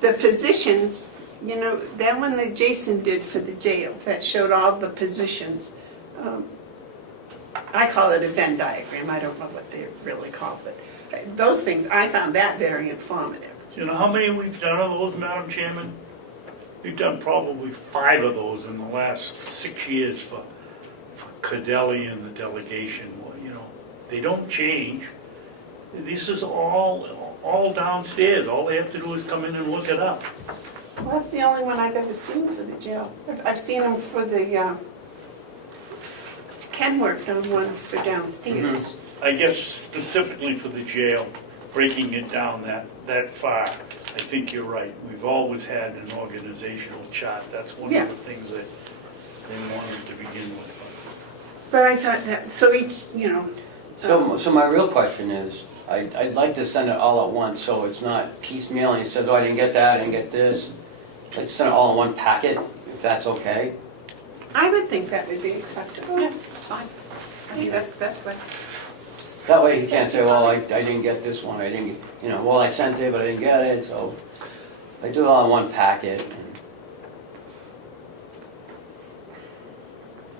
the positions, you know, that one that Jason did for the jail, that showed all the positions. I call it a Venn diagram, I don't know what they're really called, but those things, I found that very informative. You know how many we've done of those, Madam Chairman? We've done probably 5 of those in the last 6 years for Cadelli and the delegation. Well, you know, they don't change. This is all downstairs. All they have to do is come in and look it up. Well, that's the only one I've ever seen for the jail. I've seen them for the, Ken worked on one for downstairs. I guess specifically for the jail, breaking it down that far, I think you're right. We've always had an organizational chart. That's one Yeah. of the things that they wanted to begin with. But I thought that, so each, you know, So my real question is, I'd like to send it all at once, so it's not piecemeal, and he says, oh, I didn't get that, I didn't get this. like send it all in one packet, if that's okay. I would think that would be acceptable. Yeah, it's fine. I think that's the best way. That way he can't say, well, I didn't get this one, I didn't, you know, well, I sent it, but I didn't get it, so I do it all in one packet.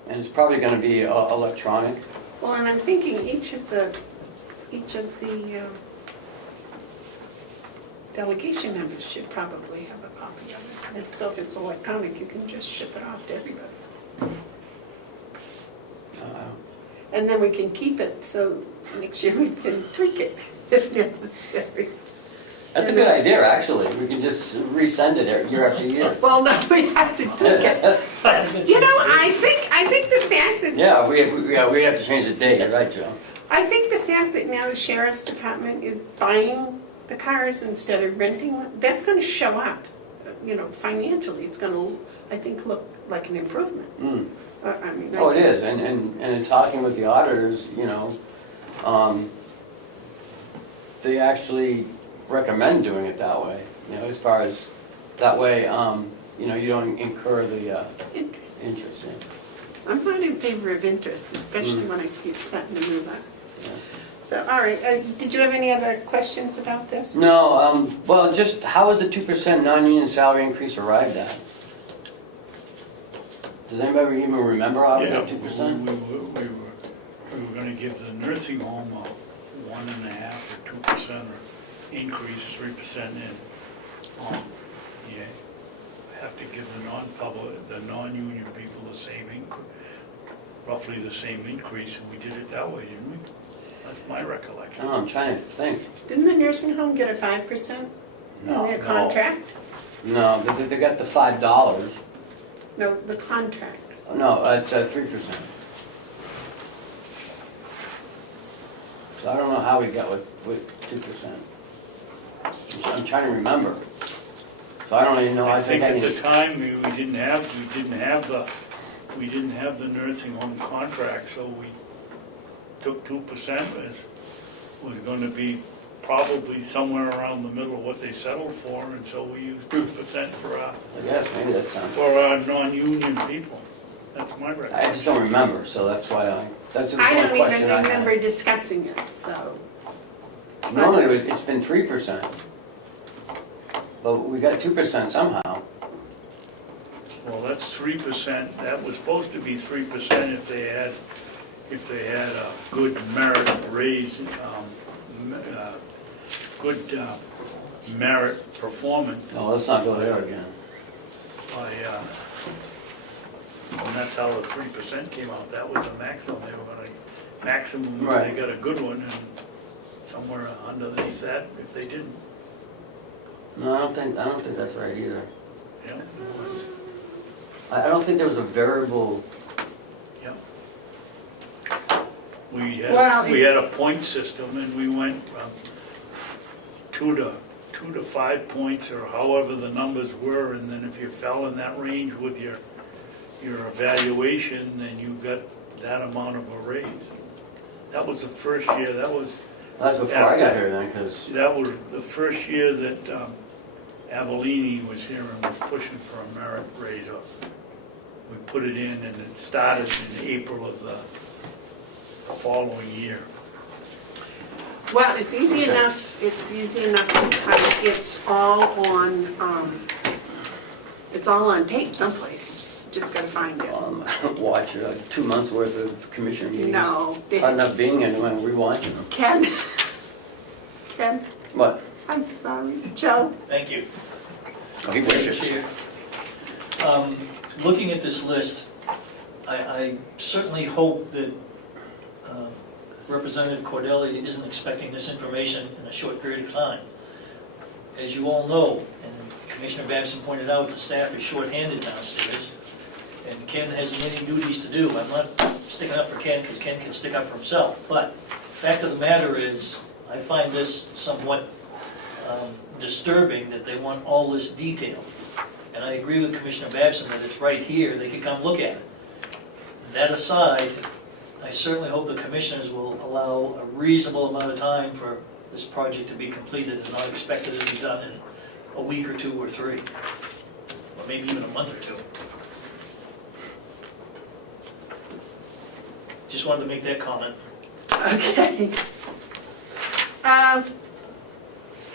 And it's probably gonna be electronic. Well, and I'm thinking each of the delegation members should probably have a copy of it. And so if it's electronic, you can just ship it off to everybody. And then we can keep it, so next year we can tweak it if necessary. That's a good idea, actually. We can just resend it year after year. Well, no, we have to tweak it. But, you know, I think the fact that Yeah, we have to change the date, you're right, Joe. I think the fact that now the sheriff's department is buying the cars instead of renting them, that's gonna show up, you know, financially. It's gonna, I think, look like an improvement. Mm. I mean, Oh, it is, and in talking with the auditors, you know, they actually recommend doing it that way, you know, as far as, that way, you know, you don't incur the Interest. interest. Yeah. I'm not in favor of interest, especially when I see it's starting to move up. Yeah. So, all right, did you have any other questions about this? No, well, just how is the 2% non-union salary increase arrived at? Does anybody even remember how we Yeah, got 2%? we were gonna give the nursing home a 1.5 or 2% or increase, 3% in. Yeah, have to give the non-public, the non-union people the same roughly the same increase, and we did it that way, didn't we? That's my recollection. Oh, I'm trying to think. Didn't the nursing home get a 5% in their No. contract? No, they got the $5. No, the contract. No, it's 3%. So I don't know how we got with 2%. I'm trying to remember. So I don't even know, I I think think I at the need, time, we didn't have the nursing home contract, so we took 2% was gonna be probably somewhere around the middle of what they settled for, and so we used 2% I guess, maybe that sounds, for our non-union people. That's my I just recollection. don't remember, so that's why that's the I one don't question even I had. remember discussing it, so. Normally, it's been 3%. But we got 2% somehow. Well, that's 3%, that was supposed to be 3% if they had a good merit raise, good merit performance. No, let's not go there again. And that's how the 3% came out, that was the maximum, they were gonna, maximum, if Right. they got a good one, and somewhere underneath that, if they didn't, No, I don't think that's right either. yeah. I don't think there was a variable, Yeah. We Well, had a point system, and we went from 2 to 5 points, or however the numbers were, and then if you fell in that range with your evaluation, then you got that amount of a raise. That was the first year, that's before I got here then, because, that was the first year that Avellini was here and was pushing for a merit raise up. We put it in, and it started in April of the following year. Well, it's easy enough because it's all on tape someplace. Just gotta find it. watch 2 months worth of commission meetings. No, Not enough being in when we're watching them. Ken, What? I'm sorry, Joe. Thank you. He wishes. Chair. Looking at this list, I certainly hope that Representative Cordelli isn't expecting this information in a short period of time. As you all know, and Commissioner Babson pointed out, the staff is shorthanded downstairs, and Ken has many duties to do. I'm not sticking up for Ken because Ken can stick up for himself, but fact of the matter is, I find this somewhat disturbing that they want all this detail. And I agree with Commissioner Babson that it's right here, they can come look at it. That aside, I certainly hope the commissioners will allow a reasonable amount of time for this project to be completed. It's not expected to be done in a week or 2 or 3. or maybe even a month or two. Just wanted to make that comment. Okay.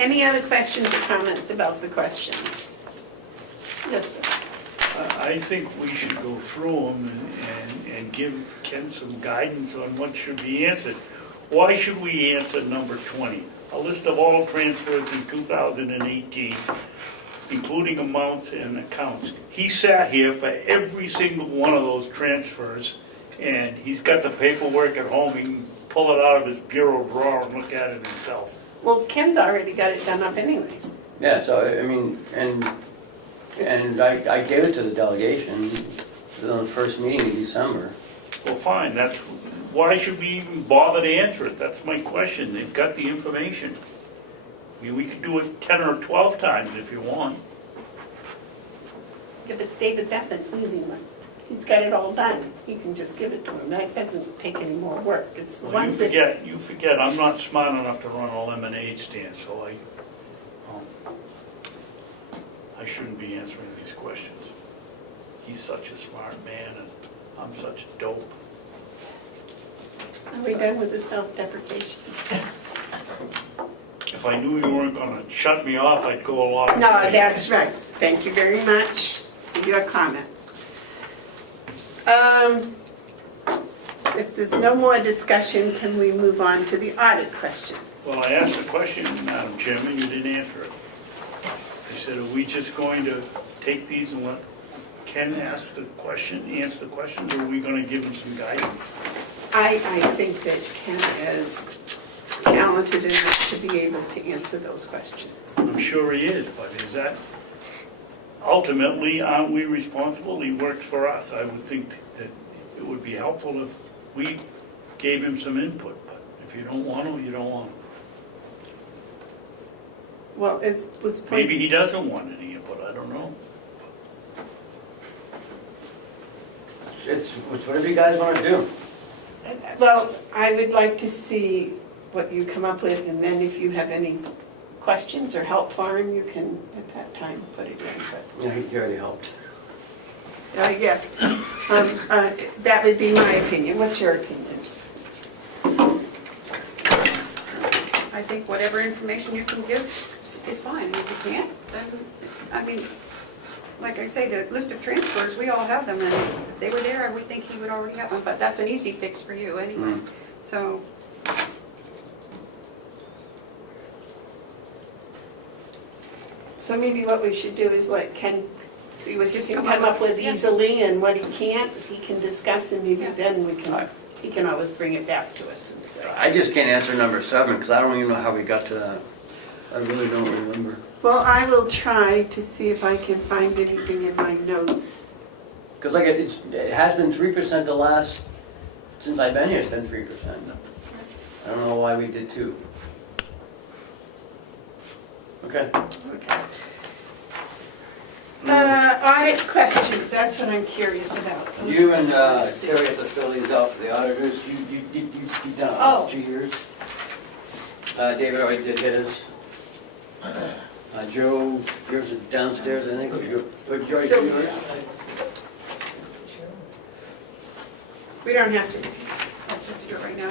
Any other questions or comments about the questions? Yes, sir. I think we should go through them and give Ken some guidance on what should be answered. Why should we answer number 20? A list of all transfers in 2018, including amounts and accounts. He sat here for every single one of those transfers, and he's got the paperwork at home. He can pull it out of his bureau drawer and look at it himself. Well, Ken's already got it done up anyways. Yeah, so, I mean, and I gave it to the delegation on the first meeting in December. Well, fine, that's, why should we even bother to answer it? That's my question. They've got the information. I mean, we could do it 10 or 12 times if you want. Yeah, but David, that's an easy one. He's got it all done. You can just give it to him. That doesn't take any more work. It's the Well, ones that... you forget, I'm not smart enough to run a lemonade stand, so I shouldn't be answering these questions. He's such a smart man, and I'm such a dope. Are we done with the self-deprecation? If I knew you weren't gonna shut me off, I'd go along. No, that's right. Thank you very much for your comments. If there's no more discussion, can we move on to the audit questions? Well, I asked a question, Madam Chairman, you didn't answer it. I said, are we just going to take these and let Ken ask the question, answer the questions, or are we gonna give him some guidance? I think that Ken is talented enough to be able to answer those questions. I'm sure he is, but is that, ultimately, aren't we responsible? He works for us. I would think that it would be helpful if we gave him some input, but if you don't want to, you don't want to. Well, as was Maybe pointed, he doesn't want any input, I don't know. It's whatever you guys want to do. well, I would like to see what you come up with, and then if you have any questions or help for him, you can, at that time, put it in. But Yeah, he already helped. yes, that would be my opinion. What's your opinion? I think whatever information you can give is fine. If you can't, then, I mean, like I say, the list of transfers, we all have them, and if they were there, I would think he would already have them, but that's an easy fix for you anyway. So, So maybe what we should do is let Ken see what he Just can come come up up with with- yeah. easily, and what he can't, he can discuss, and maybe Yeah. then we can, Right. he can always bring it back to us and say. I just can't answer number 7 because I don't even know how we got to that. I really don't remember. Well, I will try to see if I can find anything in my notes. Because like it has been 3% the last, since I've been here, it's been 3%. I don't know why we did 2. Okay. Okay. Audit questions, that's what I'm curious about. You and Terry have to fill these out for the auditors. You've done it Oh. last 2 years. David already did his. Joe, yours is downstairs, I think. Or Joe, yours? We don't have to do it right now.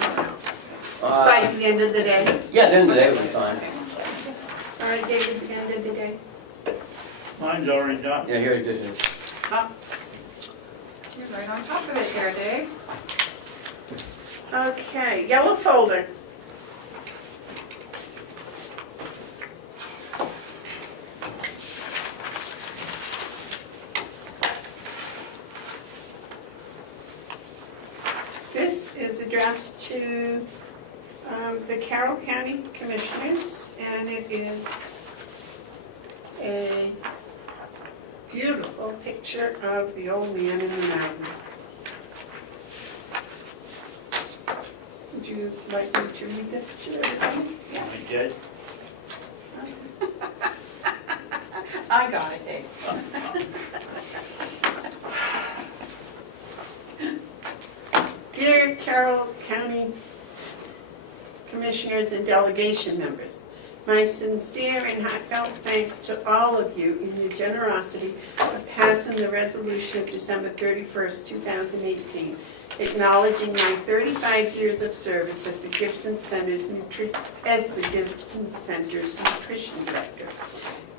by the end of the day. Yeah, at the end of the day, we'll be fine. All right, David, at the end of the day. Mine's already done. Yeah, he already did his. Oh, You're right on top of it there, Dave. okay, yellow folder. This is addressed to the Carroll County Commissioners, and it is a beautiful picture of the old man in the mountain. Would you like me to read this to everybody? I did. I got it, Dave. Dear Carroll County Commissioners and delegation members, My sincere and heartfelt thanks to all of you in your generosity of passing the resolution of December 31st, 2018, acknowledging my 35 years of service at the Gibson Center's as the Gibson Center's Nutrition Director.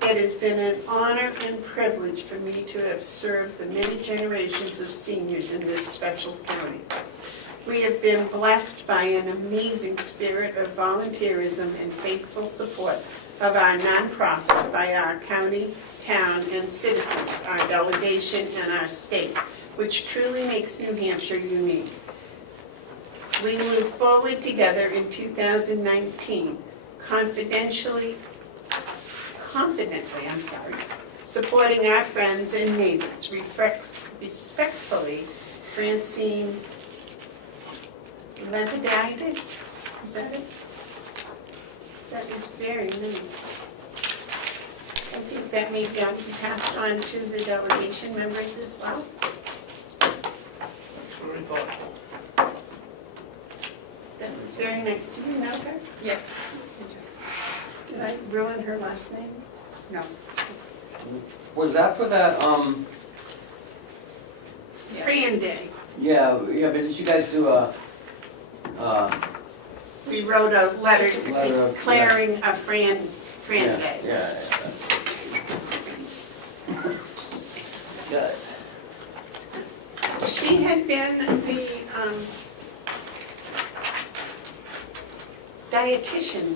It has been an honor and privilege for me to have served the many generations of seniors in this special county. We have been blessed by an amazing spirit of volunteerism and faithful support of our nonprofit by our county, town, and citizens, our delegation, and our state, which truly makes New Hampshire unique. We move forward together in 2019, confidently, supporting our friends and neighbors. Respectfully, Francine Leviditis, is that it? That is very nice. I think that may be passed on to the delegation members as well. That's very thoughtful. That was very nice. Do you know her? Yes. Did I ruin her last name? No. Was that for that, Fran Day. yeah, but did you guys do a, We wrote a letter Letter of- declaring a Fran Day. Yeah. Good. She had been the dietitian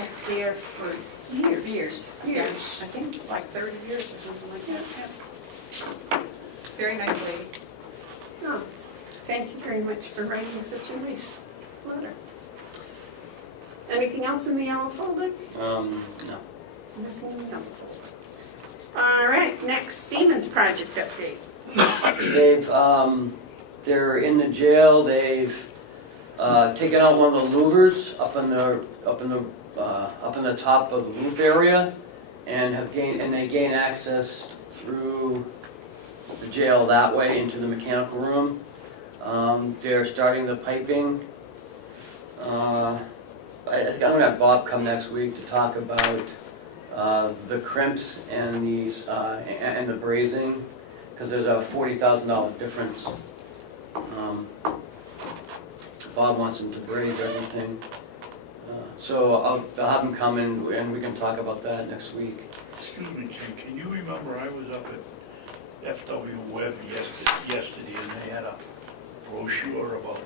up there for years. Years. I think like 30 years or something like that. Very nice lady. Oh, thank you very much for writing such a nice letter. Anything else in the yellow folder? No. Nothing in the yellow folder. All right, next Siemens project update. They've, they're in the jail, they've, taken out one of the louvers up in the top of the roof area, and they gain access through the jail that way into the mechanical room. They're starting the piping. I'm gonna have Bob come next week to talk about the crimps and these and the brazing, because there's a $40,000 difference. Bob wants him to braze everything, so I'll have him come in and we can talk about that next week. Excuse me, Ken, can you remember I was up at FW Web yesterday and they had a brochure about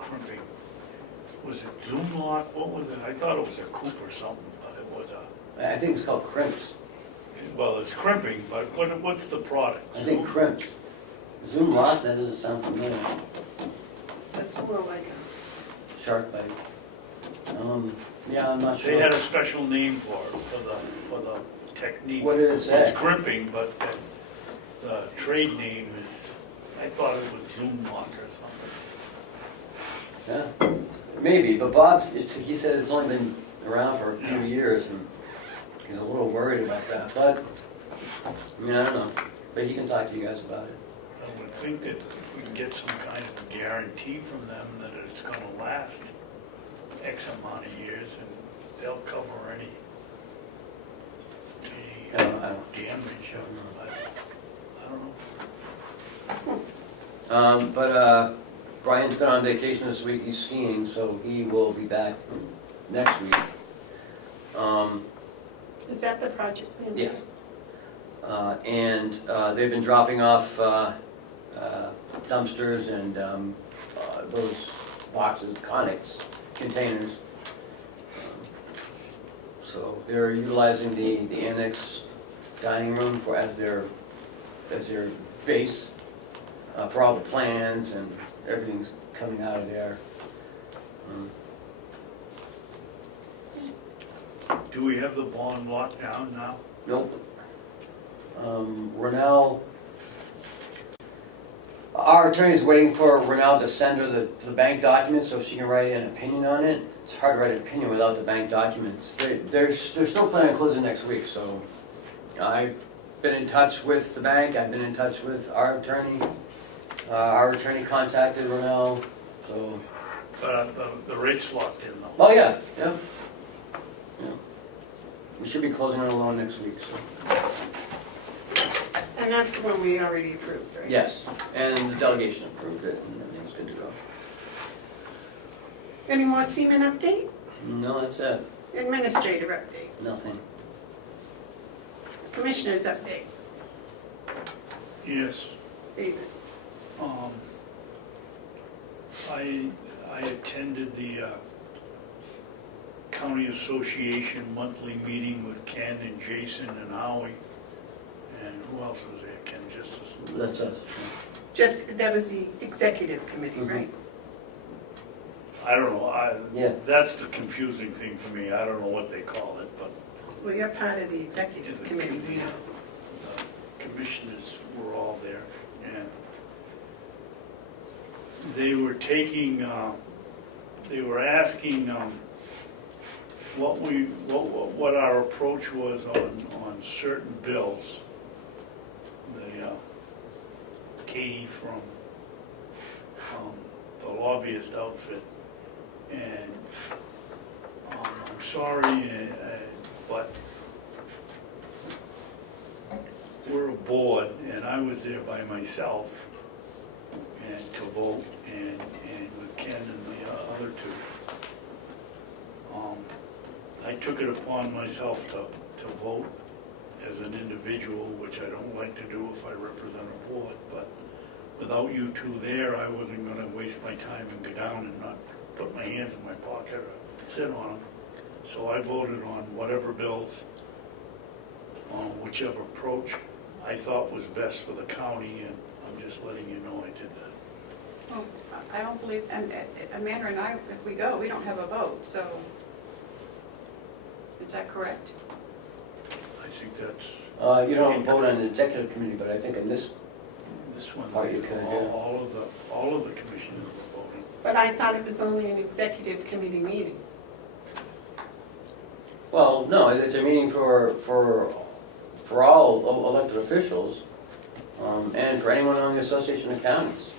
crimping. Was it Zoom lock? What was it? I thought it was a coop or something, but it was I think it's called crimps. well, it's crimping, but what's the product? I think crimps. Zoom lock, that doesn't sound familiar. That's more like Shark bite. Yeah, I'm not They sure. had a special name for it, for the technique. What did it say? It's crimping, but the trade name is, I thought it was Zoom lock or something. Yeah, maybe, but Bob, he said it's only been around for a few years, and he's a little worried about that, but, I mean, I don't know, but he can talk to you guys about it. I would think that if we can get some kind of a guarantee from them that it's gonna last X amount of years, and they'll cover any I don't know. damage, but I don't know. But Brian's been on vacation this week, he's skiing, so he will be back next week. is that the project manager? Yes. And they've been dropping off dumpsters and those boxes, Conex containers. So they're utilizing the annex dining room as their base for all the plans, and everything's coming out of there. Do we have the bond locked down now? Nope. Renell, our attorney's waiting for Renell to send her the bank documents so she can write an opinion on it. It's hard to write an opinion without the bank documents. They're still planning on closing next week, so I've been in touch with the bank, I've been in touch with our attorney. Our attorney contacted Renell, so, But the rate's locked in though. oh yeah, yeah. we should be closing on a loan next week, so. And that's the one we already approved, right? Yes, and the delegation approved it, and everything's good to go. Any more Seaman update? No, that's it, Administrator update? nothing. Commissioners update? Yes. David? I attended the County Association monthly meeting with Ken and Jason and Howie. And who else was there? Ken, just as... That's us. Just, that was the executive committee, Mhm. right? I don't know, Yeah. that's the confusing thing for me. I don't know what they call it, but Well, you're part of the executive committee, we know. the commissioners were all there. And they were taking, they were asking what our approach was on certain bills. Katie from the lobbyist outfit, and I'm sorry, but we're a board, and I was there by myself and to vote, and with Ken and the other two. I took it upon myself to vote as an individual, which I don't like to do if I represent a board, but without you two there, I wasn't gonna waste my time and go down and not put my hands in my pocket or sit on them. So I voted on whatever bills, on whichever approach I thought was best for the county, and I'm just letting you know I did that. Well, I don't believe, and Amanda and I, if we go, we don't have a vote, so. Is that correct? I think that's, You don't vote on the executive committee, but I think in this, this one, Oh, you could, yeah. all of the commissioners were voting. But I thought it was only an executive committee meeting. well, no, it's a meeting for all elected officials, and for anyone on the Association of Counties.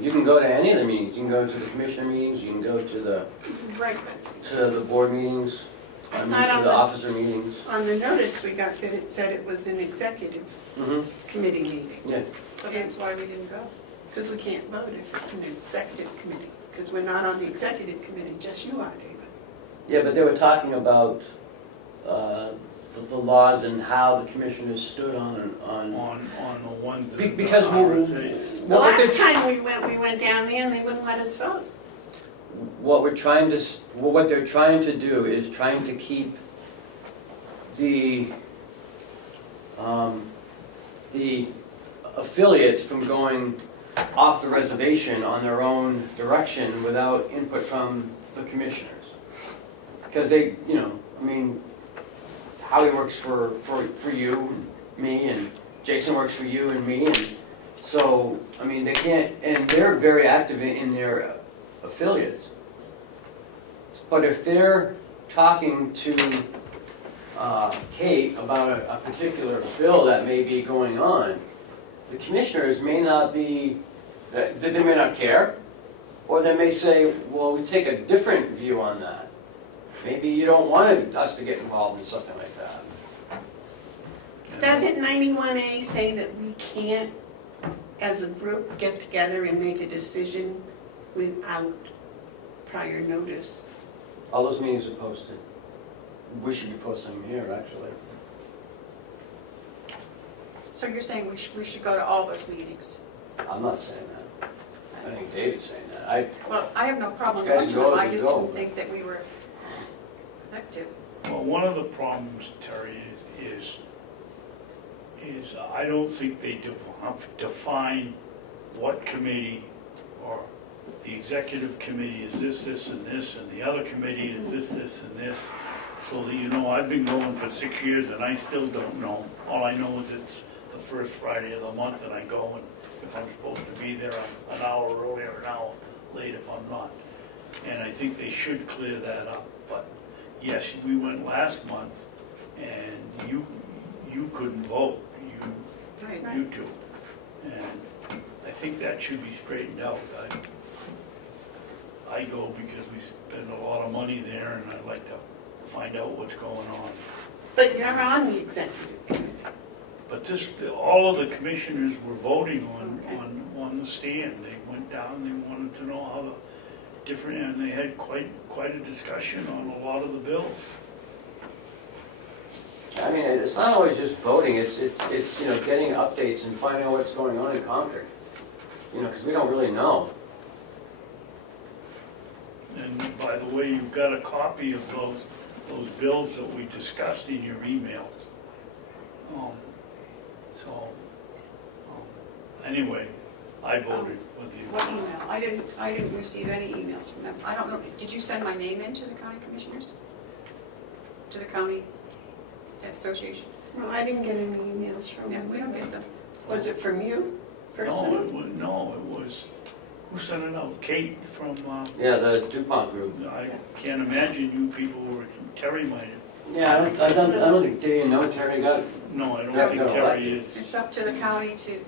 You can go to any of the meetings, you can go to the commissioner meetings, you can go to the Right, board meetings, to Not on the the- officer meetings. but on the notice we got that it said it was an executive Mm-hmm, committee meeting. yes. So that's why we didn't go. Because we can't vote if it's an executive committee, because we're not on the executive committee, just you are, David. Yeah, but they were talking about the laws and how the commissioners stood on. On the ones that. Because the RSA. The last time we went down there and they wouldn't let us vote. What they're trying to do is trying to keep the affiliates from going off the reservation on their own direction without input from the commissioners. Because they, I mean, Howie works for you and me, and Jason works for you and me, and so, I mean, they can't, and they're very active in their affiliates. But if they're talking to Kate about a particular bill that may be going on, the commissioners may not be, they may not care, or they may say, well, we take a different view on that. Maybe you don't want us to get involved in something like that. Doesn't 91A say that we can't, as a group, get together and make a decision without prior notice? All those meetings are posted. We should be posting them here, actually. So you're saying we should go to all those meetings? I'm not saying that. I think David's saying that. Well, I have no problem Guys going to go, them, I you just go, didn't but- think that we were effective. Well, one of the problems, Terry, is I don't think they define what committee, or the executive committee is this, and this, and the other committee is this, and this. So that, I've been going for 6 years and I still don't know. All I know is it's the first Friday of the month and I go, and if I'm supposed to be there, I'm an hour early or an hour late if I'm not. And I think they should clear that up. But yes, we went last month and you couldn't vote, Right. you two. And I think that should be straightened out. I go because we spend a lot of money there and I'd like to find out what's going on. But you're on the executive committee. But this, all of the commissioners were voting on the stand. They went down, they wanted to know how the different, and they had quite a discussion on a lot of the bills. I mean, it's not always just voting, it's, you know, getting updates and finding out what's going on in Concord. You know, because we don't really know. And by the way, you've got a copy of those bills that we discussed in your emails. Anyway, I voted with you. What email? I didn't receive any emails from them. I don't know, did you send my name in to the county commissioners? To the county association? No, I didn't get any emails from Yeah, them. we don't get them. Was it from you No, personally? it was, who sent it out? Kate from, Yeah, the DuPont group. I can't imagine you people were, Terry might have. Yeah, I don't think, do you know Terry got it? No, I don't Yeah, think no, Terry is, It's up to the county to,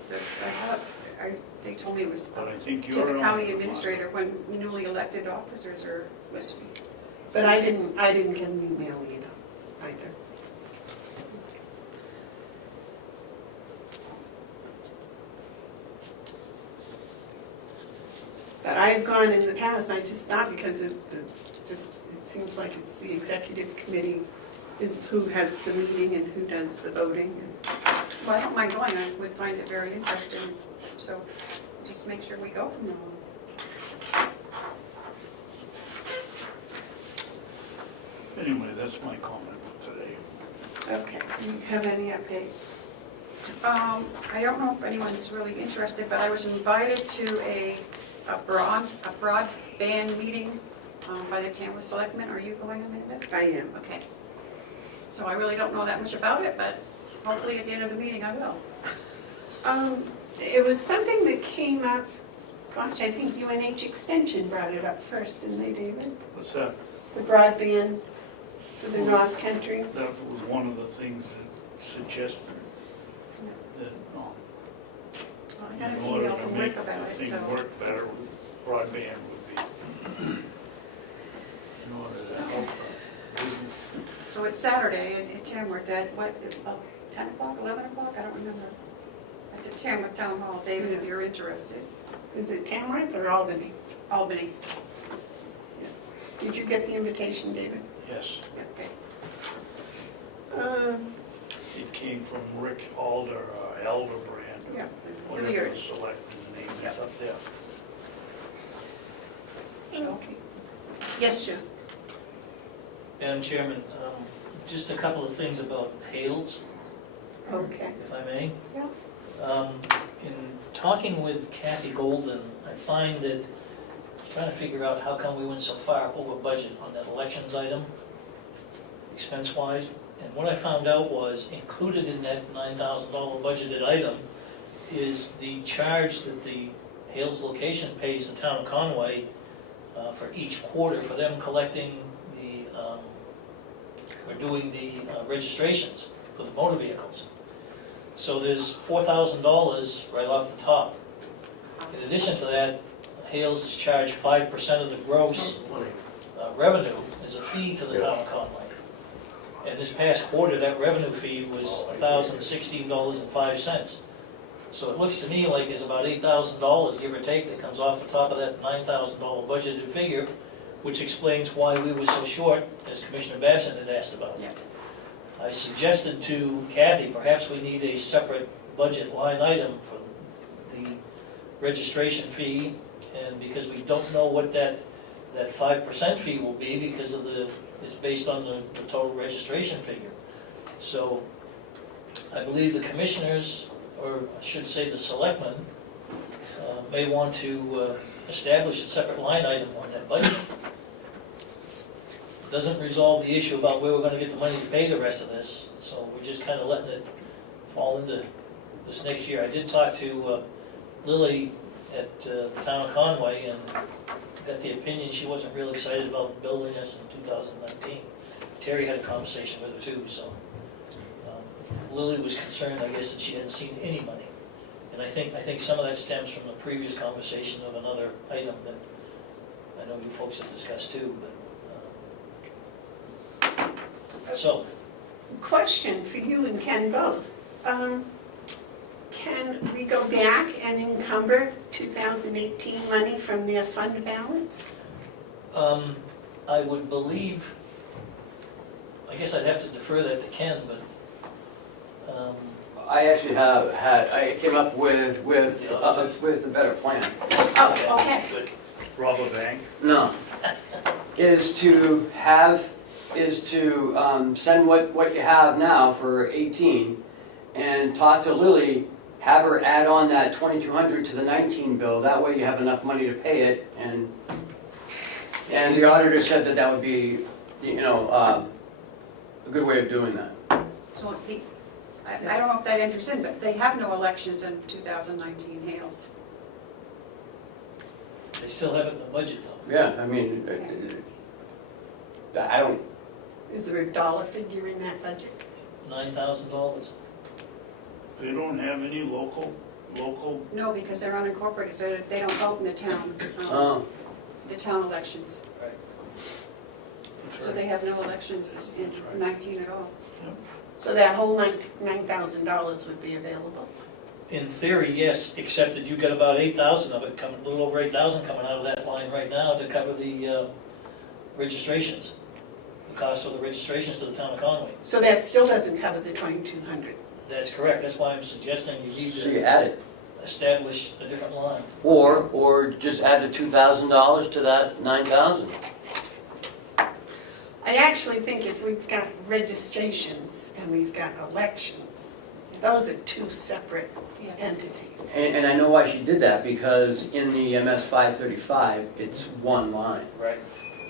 they told me it was but I think to you're the on. county administrator when newly elected officers are supposed to be. But I didn't get an email either. But I've gone in the past, I just not because of it seems like it's the executive committee is who has the meeting and who does the voting. Well, I don't mind going, I would find it very interesting, so just make sure we go from now on. Anyway, that's my comment today. Okay, do you have any updates? I don't know if anyone's really interested, but I was invited to a broadband meeting by the Tamworth Selectmen. Are you going, Amanda? I am. Okay. So I really don't know that much about it, but hopefully at the end of the meeting I will. It was something that came up, gosh, I think UNH Extension brought it up first, didn't they, David? What's that? The broadband for the North Country. That was one of the things that suggested that, I got an in order email to from make Rick the about it, thing so. work better, broadband would be, in order to help the business. So it's Saturday in Tamworth at what, about 10 o'clock, 11 o'clock? I don't remember. At the Tamworth Town Hall, David, if you're interested. Is it Tamworth or Albany? Albany. Did you get the invitation, David? Yes, Okay. it came from Rick Alder, Elderbrand, Yeah. whatever Weird. the selectman's name is up there. Okay. Yes, Jim? Madam Chairman, just a couple of things about Hales, Okay. if I may. Yeah. In talking with Kathy Golden, I find that I was trying to figure out how come we went so far over budget on that elections item, expense-wise. And what I found out was included in that $9,000 budgeted item is the charge that the Hales location pays the town of Conway for each quarter for them collecting or doing the registrations for the motor vehicles. So there's $4,000 right off the top. In addition to that, Hales is charged 5% of the gross revenue as a fee to the town of Conway. And this past quarter, that revenue fee was $1,016.05. So it looks to me like there's about $8,000, give or take, that comes off the top of that $9,000 budgeted figure, which explains why we were so short, as Commissioner Babson had asked about. Yeah. I suggested to Kathy, perhaps we need a separate budget line item for the registration fee, and because we don't know what that 5% fee will be, because of it's based on the total registration figure. So I believe the commissioners, or I should say the selectmen, may want to establish a separate line item on that budget. Doesn't resolve the issue about where we're gonna get the money to pay the rest of this, so we're just kinda letting it fall into this next year. I did talk to Lily at the town of Conway, and got the opinion she wasn't real excited about building this in 2019. Terry had a conversation with her too, so Lily was concerned, I guess, that she hadn't seen any money. And I think some of that stems from the previous conversation of another item that I know you folks have discussed too, but, so, Question for you and Ken both. Can we go back and encumber 2018 money from their fund balance? I would believe, I guess I'd have to defer that to Ken, but, I actually I came up with a better plan. Oh, okay. good. Rob a bank. No, is to send what you have now for 18 and talk to Lily, have her add on that 2,200 to the 19 bill. That way you have enough money to pay it, and the auditor said that would be, a good way of doing that. So I don't know if that enters in, but they have no elections in 2019, Hales. They still have it in the budget though. Yeah, I mean, I don't, Is there a dollar figure in that budget? $9,000. They don't have any local, No, because they're unincorporated, so they don't vote in the town elections. Right. So they have no elections in 19 at all. So that whole $9,000 would be available? In theory, yes, except that you've got about 8,000 of it coming, a little over 8,000 coming out of that line right now to cover the registrations. The cost of the registrations to the town of Conway. So that still doesn't cover the 2,200? That's correct. That's why I'm suggesting you need so you to add it. establish a different line. Or just add the $2,000 to that 9,000. I actually think if we've got registrations and we've got elections, those are two separate entities. And I know why she did that, because in the MS 535, it's one line. Right.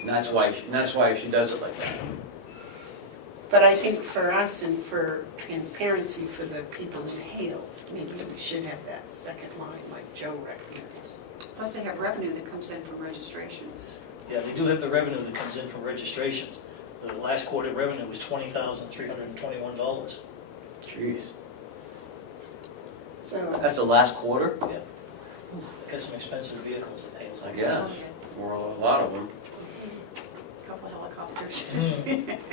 And that's why she does it like that. But I think for us and for transparency for the people in Hales, maybe we should have that second line like Joe recommends. Plus they have revenue that comes in from registrations. Yeah, they do have the revenue that comes in from registrations. The last quarter revenue was $20,321. Jeez. So, That's the last quarter? Got some expensive vehicles at Hales. I guess. Or a lot of them. Couple helicopters.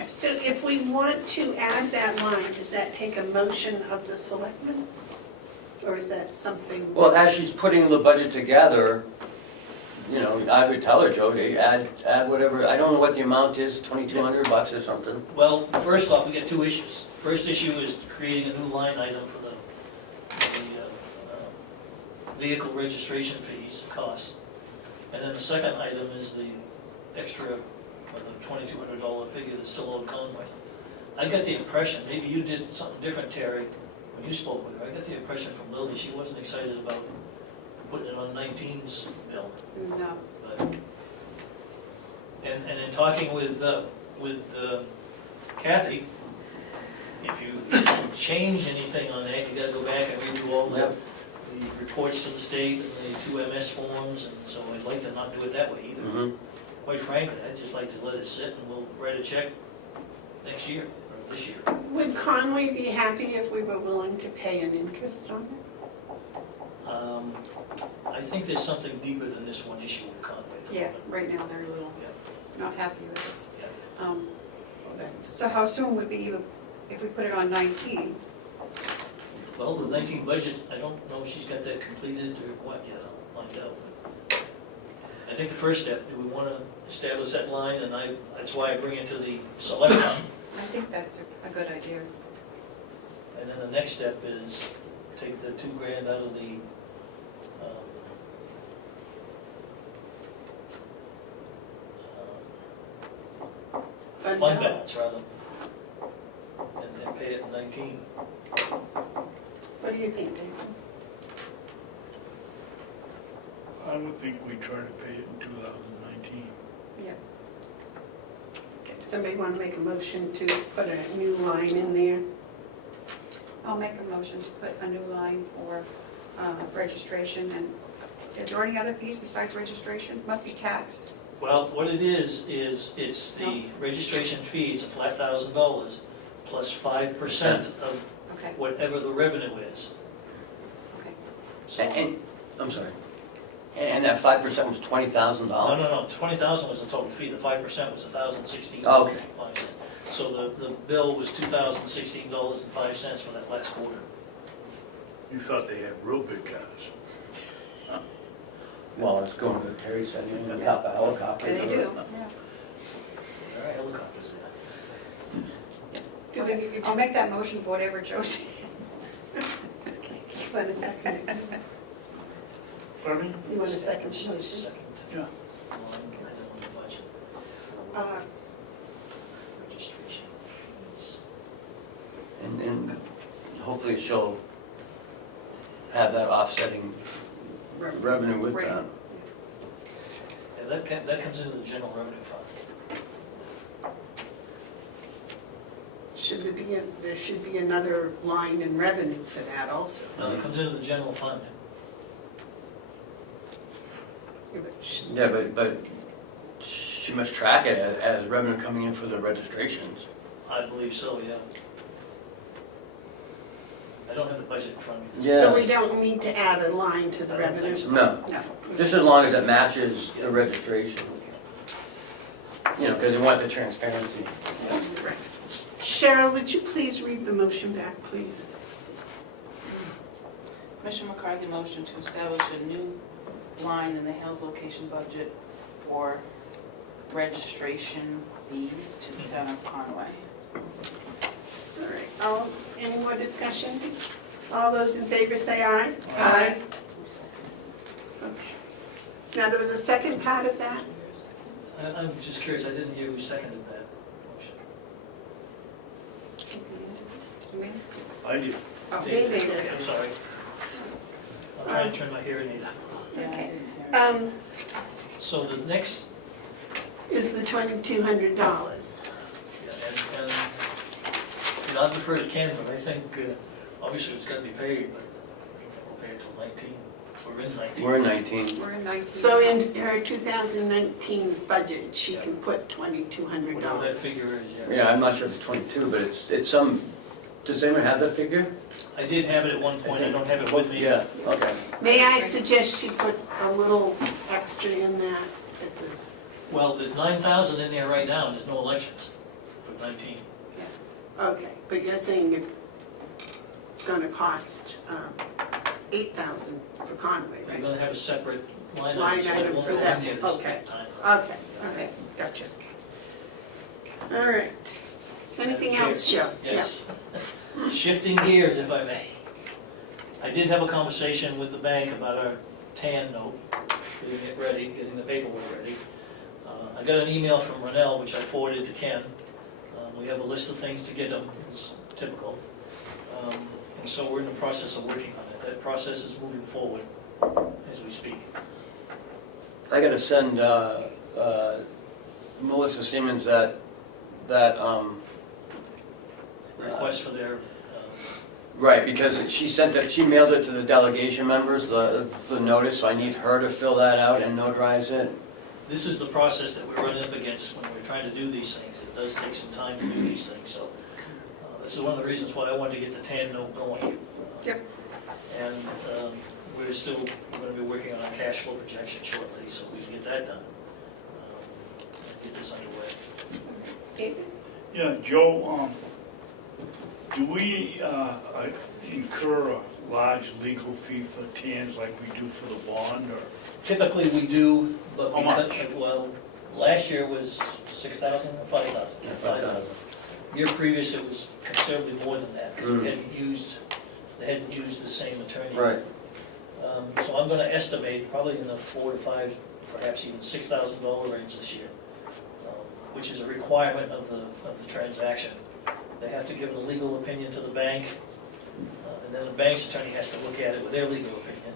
so if we want to add that line, does that take a motion of the selectmen? Or is that something? Well, as she's putting the budget together, I would tell her, Joe, to add whatever, I don't know what the amount is, $2,200 or something. Well, first off, we got two issues. First issue is creating a new line item for the vehicle registration fees costs. And then the second item is the extra, the $2,200 figure that's still owed Conway. I got the impression, maybe you did something different, Terry, when you spoke with her. I got the impression from Lily, she wasn't excited about putting it on 19's bill. No. But, and in talking with Kathy, if you change anything on that, you gotta go back and redo all the reports to the state and the 2 MS forms, and so I'd like to not do it that way either. Mm-hmm. Quite frankly, I'd just like to let it sit and we'll write a check next year, or this year. Would Conway be happy if we were willing to pay an interest on it? I think there's something deeper than this one issue with Conway. Yeah, right now they're a little Yeah. not happy with this. Yeah. Well, that's- So how soon would be if we put it on 19? Well, the 19 budget, I don't know if she's got that completed or what yet, I'll find out. I think the first step, do we want to establish that line, and that's why I bring it to the selectmen. I think that's a good idea. And then the next step is take the $2,000 out of the fund balance, rather, and pay it in 19. What do you think, David? I would think we try to pay it in 2019. Yeah. Okay, somebody want to make a motion to put a new line in there? I'll make a motion to put a new line for registration. And is there any other piece besides registration? Must be tax. Well, what it is it's the registration fee, it's a flat $1,000 plus 5% of Okay, whatever the revenue is. okay. So, And, I'm sorry. And that 5% was $20,000? no, 20,000 was the total fee, the 5% was $1,016. Okay. So the bill was $2,016.05 for that last quarter. You thought they had real big cars. Well, it's going to Terry said, you know, a helicopter. They do. There are helicopters there. I'll make that motion for whatever Joe said. Want a second? Pardon me? You want a second motion? Second. Yeah. Line item on the budget. Uh, Registration fees. And hopefully she'll have that offsetting revenue with Right. that. Yeah, that comes into the general revenue fund. there should be another line in revenue for that also. No, it comes into the general fund. Yeah, but she must track it as revenue coming in for the registrations. I believe so, yeah. I don't have the budget in front of me. Yeah. So we don't need to add a line to the I don't think revenue? so. No, No. just as long as it matches the registration. You know, because we want the transparency. Right. Cheryl, would you please read the motion back, please? Commissioner McCarthy motion to establish a new line in the Hales location budget for registration fees to the town of Conway. All right, any more discussion? All those in favor say aye. Aye. Okay. Now, there was a second part of that? I'm just curious, I didn't hear who seconded that motion. I did. Oh, They made Okay, it. I'm sorry. I'm trying to turn my hearing aid up. Yeah, I Okay. didn't hear it. So the next, Is the $2,200. and I'll defer to Ken, but I think, obviously it's got to be paid, but we'll pay it till 19. We're in 19. We're in 19. We're in 19. So in her 2019 budget, she can put $2,200. Whatever that figure is, yes. Yeah, I'm not sure if it's 22, but it's some, does anyone have that figure? I did have it at one point, I don't have it with me. Yeah, okay. May I suggest she put a little extra in that? Well, there's 9,000 in there right now, and there's no elections for 19. Okay, but you're saying it's going to cost $8,000 for Conway, We're right? going to have a separate line Line item, so it item won't for go that, in there this okay. time. Okay, all right, gotcha. All right. Anything else, Joe? Yes. Shifting gears, if I may. I did have a conversation with the bank about our TAN note, getting it ready, getting the paperwork ready. I got an email from Rennell, which I forwarded to Ken. We have a list of things to get them, it's typical. And so we're in the process of working on it. That process is moving forward as we speak. I gotta send Melissa Siemens that Request for their, right, because she mailed it to the delegation members, the notice, so I need her to fill that out and notarize it. this is the process that we're running up against when we're trying to do these things. It does take some time to do these things, so this is one of the reasons why I wanted to get the TAN note going. Yep. And we're still going to be working on our cash flow projection shortly, so we can get that done. Get this underway. David? Yeah, Joe, do we incur a large legal fee for TANs like we do for the bond, or? Typically, we do, but How much? well, last year was 6,000 or 5,000? 5,000. Year previous, it was considerably more than that, because Mm. they hadn't used the same attorney. Right. So I'm gonna estimate probably in the $4,000 to $5,000, perhaps even $6,000 range this year, which is a requirement of the transaction. They have to give a legal opinion to the bank, and then the bank's attorney has to look at it with their legal opinion.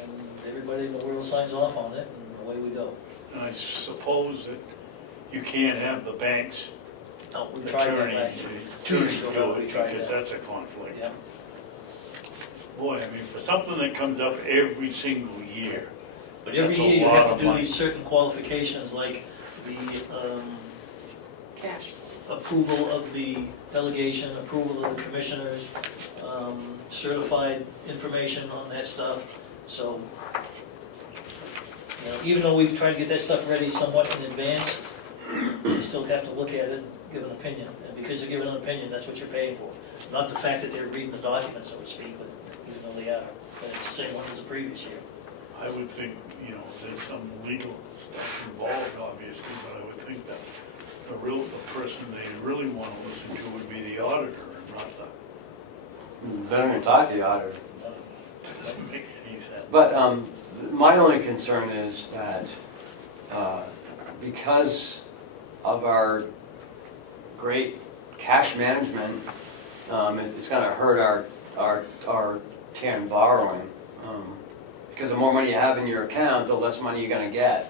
And everybody in the world signs off on it, and away we go. And I suppose that you can't have the bank's No, we tried that attorney last year. 2 years ago, do we it, tried because that. that's a conflict. Yeah. Boy, I mean, for something that comes up every single year, But every That's a year you lot have of to do money. these certain qualifications, like the Cash. approval of the delegation, approval of the commissioners, certified information on that stuff. So, you know, even though we've tried to get that stuff ready somewhat in advance, You still have to look at it, give an opinion, and because you're giving an opinion, that's what you're paying for. Not the fact that they're reading the document, so to speak, but even though they are, but it's the same one as the previous year. I would think, there's some legal stuff involved, obviously, but I would think that the person they really want to listen to would be the auditor and not the, Better than talk to the auditor. doesn't make any sense. But my only concern is that because of our great cash management, it's gonna hurt our TAN borrowing. Because the more money you have in your account, the less money you're gonna get.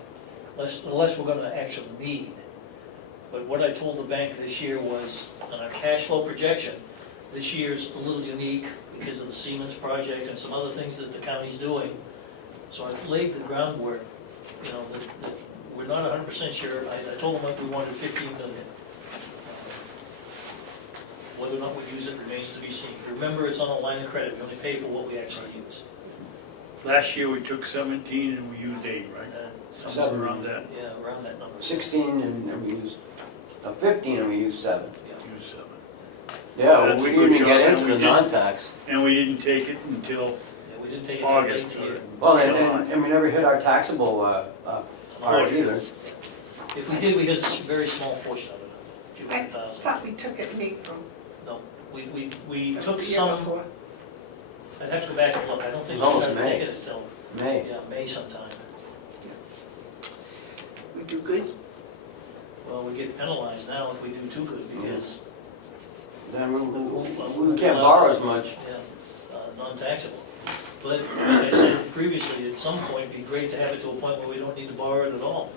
The less we're gonna actually need. But what I told the bank this year was, on our cash flow projection, this year's a little unique because of the Siemens project and some other things that the county's doing. So I've laid the groundwork, that we're not 100% sure. I told them we wanted 15 million. Whether or not we use it remains to be seen. Remember, it's on a line of credit, we only pay for what we actually use. Last year, we took 17 and we used 8, right? Somewhere around that, Yeah, around that number. 16 and we used, 15 and we used 7. used 7. Yeah, That's we a didn't good even get job, into and the we did. non-tax. And we didn't take it until Yeah, we didn't take it till late August. in the year. Well, July. and we never hit our taxable part either. If we did, we got a very small portion of it, a few I hundred thousand. thought we took it in April. No, we That took was the year some, before. I'd have to go back and look, I don't think It was we almost started May. taking it until, May. May sometime. We do good. Well, we get penalized now if we do too good, because, Then we can't borrow as much. non-taxable. But, like I said previously, at some point, it'd be great to have it to a point where we don't need to borrow it at all.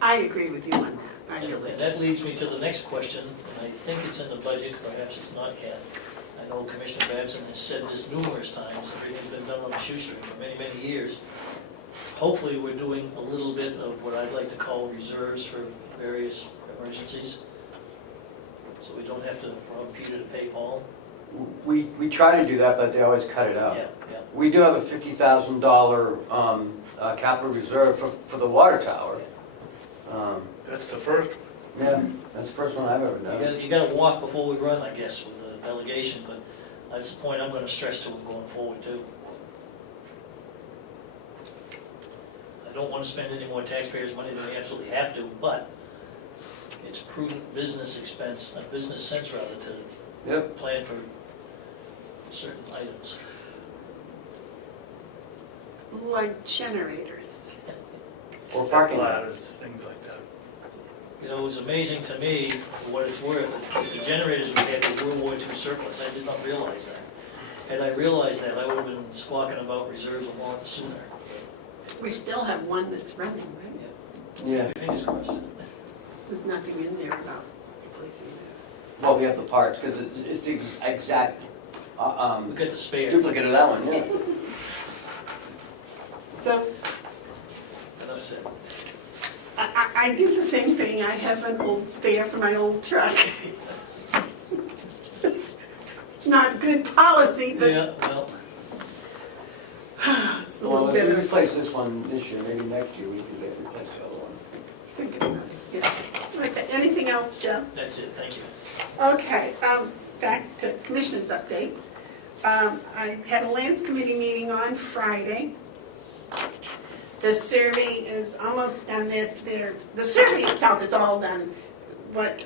I agree with you on that. I And really and do. that leads me to the next question, and I think it's in the budget, perhaps it's not yet. I know Commissioner Babson has said this numerous times, everything's been done on a shoestring for many, many years. Hopefully, we're doing a little bit of what I'd like to call reserves for various emergencies, so we don't have to rob Peter to pay Paul. We try to do that, but they always cut it out. Yeah, yeah. We do have a $50,000 capital reserve for the water tower. that's the first one. Yeah, that's the first one I've ever done. You gotta walk before we run, I guess, with the delegation, but that's the point I'm gonna stress to them going forward too. I don't wanna spend any more taxpayers' money than we absolutely have to, but it's prudent business expense, business sense rather, to Yep. plan for certain items. Like generators. Or parking lot. Ladders, things like that. It was amazing to me, for what it's worth, that the generators we had were World War II surplus. I did not realize that. Had I realized that, I would have been squawking about reserves a lot sooner. We still have one that's running, right? Yeah, Fingers crossed. There's nothing in there about replacing that. well, we have the parts, because it's the exact We got the spare. duplicate of that one, yeah. So Enough said. I did the same thing. I have an old spare for my old truck. It's not good policy, but Yeah, well, it's a little Well, if bit we of replace this one this year, maybe next year we can replace the other one. thinking about it. Yeah. Okay, anything else, Joe? that's it, thank you. Okay, back to commissioners' updates. I had a lands committee meeting on Friday. The survey is almost done. The survey itself is all done. What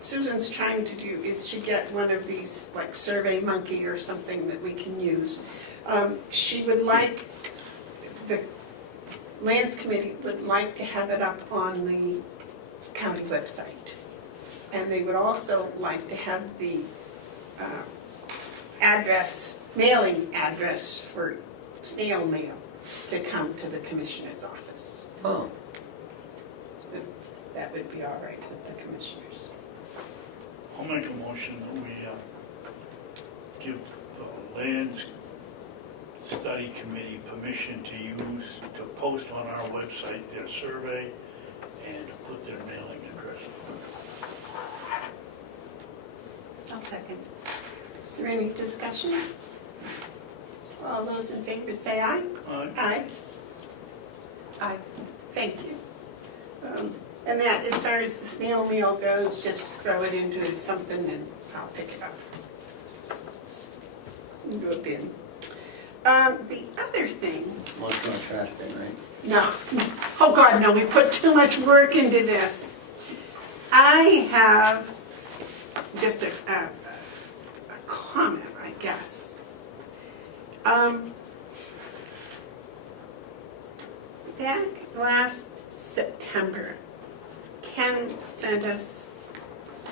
Susan's trying to do is to get one of these, like Survey Monkey or something that we can use. She would like, the lands committee would like to have it up on the county website. And they would also like to have the mailing address for snail mail to come to the commissioner's office. Oh, That would be all right with the commissioners. I'll make a motion that we give the Lands Study Committee permission to post on our website their survey and to put their mailing address on I'll second. Is there any discussion? All those in favor say aye. it. Aye. Aye. Thank you. And that, as far as the snail mail goes, just throw it into something and I'll pick it up. Into a bin. The other thing, One's in a trash bin, right? no, oh God, no, we put too much work into this. I have just a comment, I guess. Back last September, Ken sent us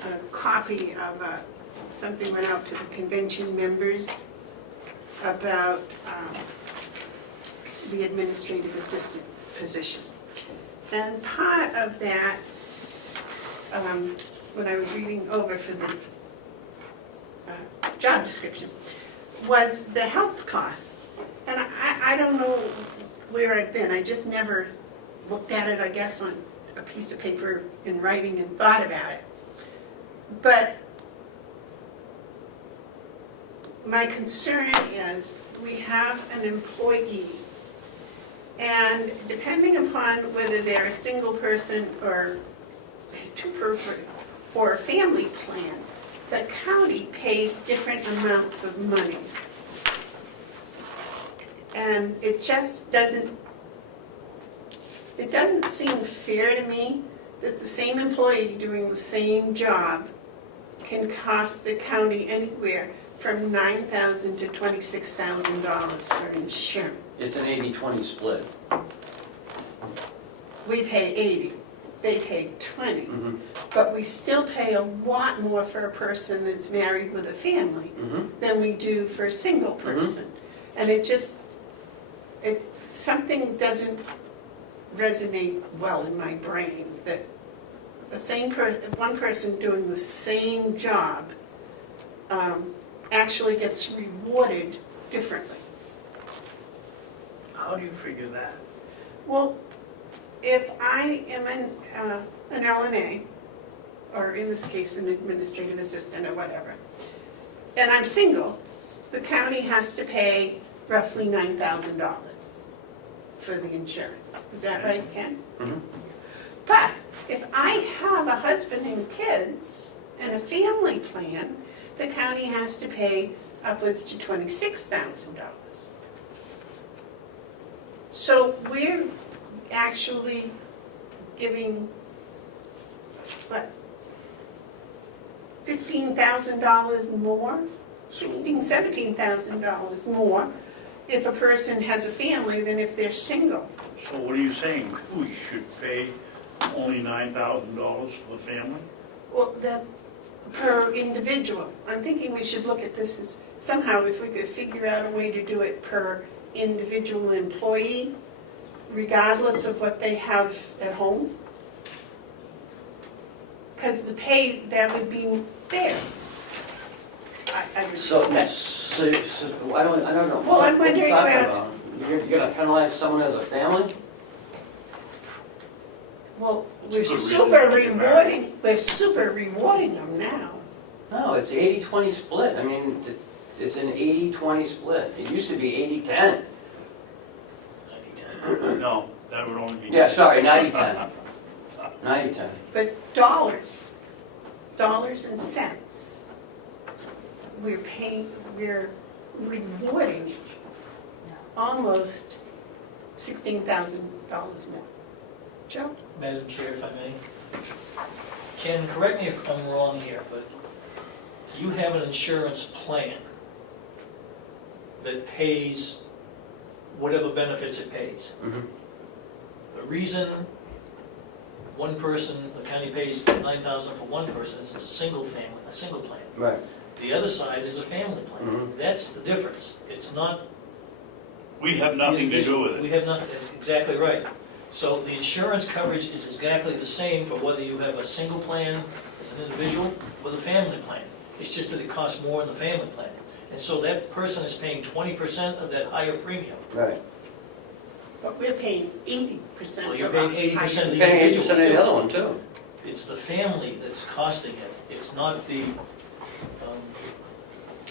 a copy of something went out to the convention members about the administrative assistant position. And part of that, what I was reading over for the job description, was the health costs. And I don't know where I've been, I just never looked at it, I guess, on a piece of paper in writing and thought about it. But my concern is we have an employee, and depending upon whether they're a single person or two-person or a family plan, the county pays different amounts of money. And it just doesn't seem fair to me that the same employee doing the same job can cost the county anywhere from $9,000 to $26,000 for insurance. It's an 80-20 split. We pay 80, they pay 20, Mhm. but we still pay a lot more for a person that's married with a family Mhm. than we do for a single person. And something doesn't resonate well in my brain, that the same one person doing the same job actually gets rewarded differently. How do you figure that? Well, if I am an LNA, or in this case, an administrative assistant or whatever, and I'm single, the county has to pay roughly $9,000 for the insurance. Is that right, Ken? Mhm. But if I have a husband and kids and a family plan, the county has to pay upwards to $26,000. So we're actually giving, what, $15,000 more? $17,000 more if a person has a family than if they're single. So what are you saying? We should pay only $9,000 for the family? Well, that per individual. I'm thinking we should look at this as somehow if we could figure out a way to do it per individual employee, regardless of what they have at home. Because the pay, that would be fair. I would So, expect. I don't know. Well, I'm What are you wondering talking about- You're gonna penalize someone as a family? Well, It's a we're good reason super to get married. rewarding them now. No, it's 80-20 split. I mean, it's an 80-20 split. It used to be 80-10. No, that would only be. Yeah, sorry, 90-10. 90-10. But dollars and cents, we're rewarding almost $16,000 more. Joe? Madam Chair, if I may. Ken, correct me if I'm wrong here, but you have an insurance plan that pays whatever benefits it pays. Mhm. The reason one person, the county pays $9,000 for one person is it's a single family, a single plan. Right. The other side is a family plan. Mhm. That's the difference. It's not. We have nothing to do with We it. have nothing, that's exactly right. So the insurance coverage is exactly the same for whether you have a single plan as an individual with a family plan. It's just that it costs more in the family plan. And so that person is paying 20% of that higher premium. Right. But we're paying 80% Well, you're of our paying 80% of You're the paying 80% individuals of the too. other one, too. It's the family that's costing it. It's not the,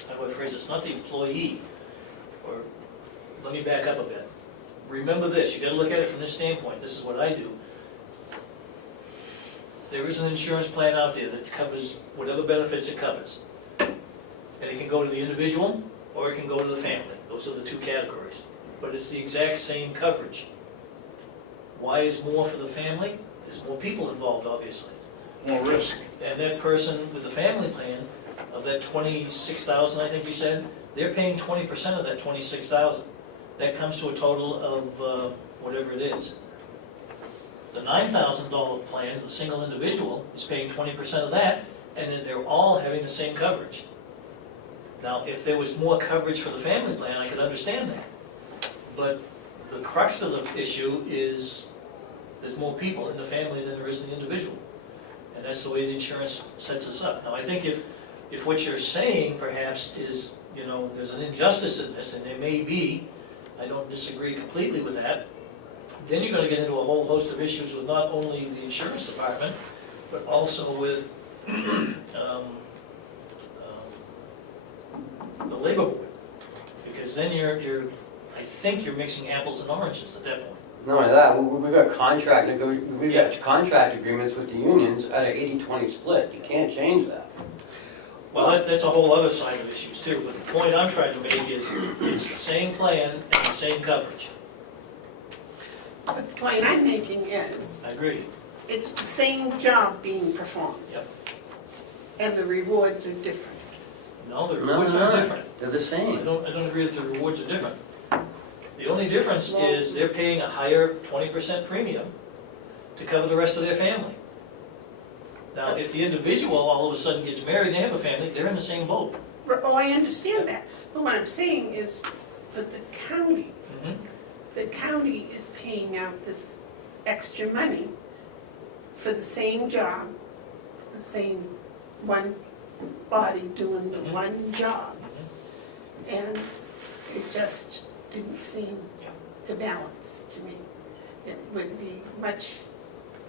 how do I phrase it? It's not the employee. Or, let me back up a bit. Remember this, you gotta look at it from this standpoint. This is what I do. there is an insurance plan out there that covers whatever benefits it covers. And it can go to the individual, or it can go to the family. Those are the two categories. But it's the exact same coverage. Why is more for the family? There's more people involved, obviously. More risk. And that person with the family plan, of that 26,000, I think you said, they're paying 20% of that 26,000. That comes to a total of whatever it is. The $9,000 plan, the single individual, is paying 20% of that, and then they're all having the same coverage. Now, if there was more coverage for the family plan, I could understand that. But the crux of the issue is there's more people in the family than there is in the individual. And that's the way the insurance sets us up. Now, I think if what you're saying perhaps is, you know, there's an injustice in this, and there may be, I don't disagree completely with that, then you're going to get into a whole host of issues with not only the insurance department, but also with the labor board. Because then I think you're mixing apples and oranges at that point. Not only that, we've got we've got contract agreements with the unions at an 80-20 split. You can't change that. Well, that's a whole other side of issues too, but the point I'm trying to make is it's the same plan and the same coverage. But the point I'm making is, I agree. it's the same job being performed. Yep. And the rewards are different. No, the No, rewards no, are no. different. They're the I same. don't agree that the rewards are different. The only difference is they're paying a higher 20% premium to cover the rest of their family. Now, if the individual all of a sudden gets married and have a family, they're in the same boat. Oh, I understand that. But what I'm saying is, for the county, Mhm. the county is paying out this extra money for the same job, the same one body doing the Mhm. one job. And it just didn't seem to balance to me. It would be much,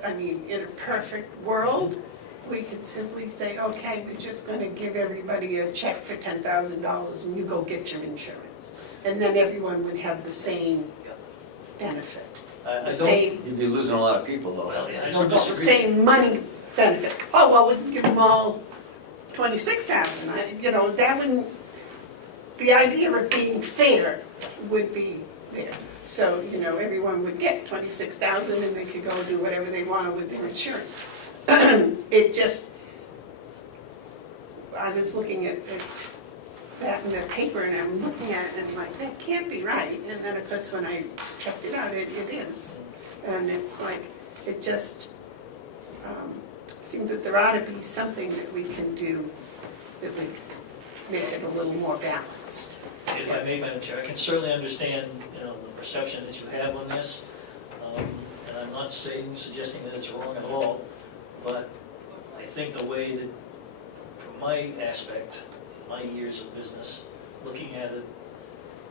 I mean, in a perfect world, we could simply say, okay, we're just gonna give everybody a check for $10,000 and you go get your insurance. And then everyone would have the same benefit, I the don't, same, You'd be losing a lot of people though. well, I don't well, the disagree. same money benefit. Oh, well, we can give them all 26,000, you know, that wouldn't, the idea of being fair would be there. So, you know, everyone would get 26,000 and they could go do whatever they wanted with their insurance. It just, I was looking at that in the paper and I'm looking at it and I'm like, that can't be right. And then of course when I checked it out, it is. And it's like, it just seems that there ought to be something that we can do that would make it a little more balanced. If I may, Madam Chair, I can certainly understand, you know, the perception that you have on this. And I'm not suggesting that it's wrong at all, but I think the way that, from my aspect, my years of business, looking at it,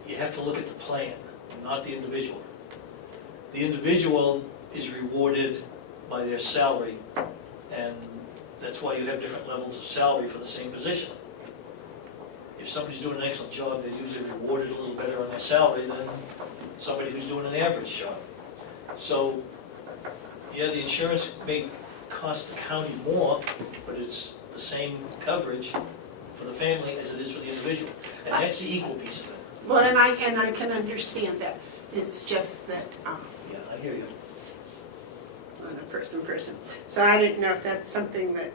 you have to look at the plan, not the individual. The individual is rewarded by their salary, and that's why you have different levels of salary for the same position. If somebody's doing an excellent job, they're usually rewarded a little better on their salary than somebody who's doing an average job. So, yeah, the insurance may cost the county more, but it's the same coverage for the family as it is for the individual. And that's the equal piece of it. Well, and I can understand that. It's just that, Yeah, I hear you. on a person. So I didn't know if that's something that,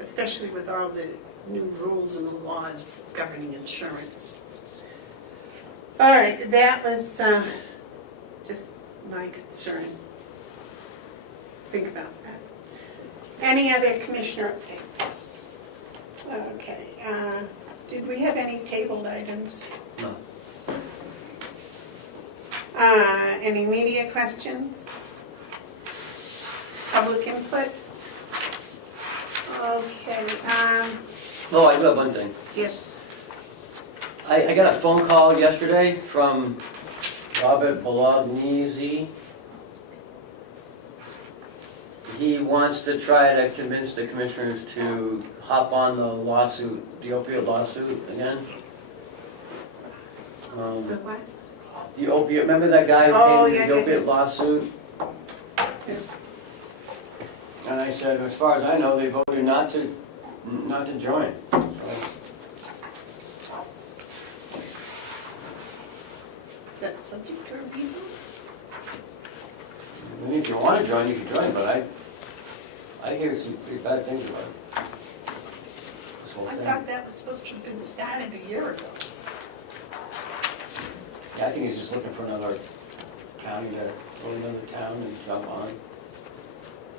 especially with all the new rules and laws governing insurance. All right, that was just my concern. Think about that. Any other commissioner updates? Okay, did we have any tabled items? No. Any media questions? Public input? Okay, Oh, I do have one thing. yes, I got a phone call yesterday from Robert Bolognese. He wants to try to convince the commissioners to hop on the lawsuit, the opioid lawsuit again. the what? The opiate, remember that guy who Oh, came yeah, to the yeah, opiate lawsuit? And I said, as far as I know, they voted not to join. So, Is that subject to review? I mean, if you want to join, you can join, but I hear some pretty bad things about it. This whole I thing. thought that was supposed to have been started a year ago. Yeah, I think he's just looking for another county to, or another town and jump on.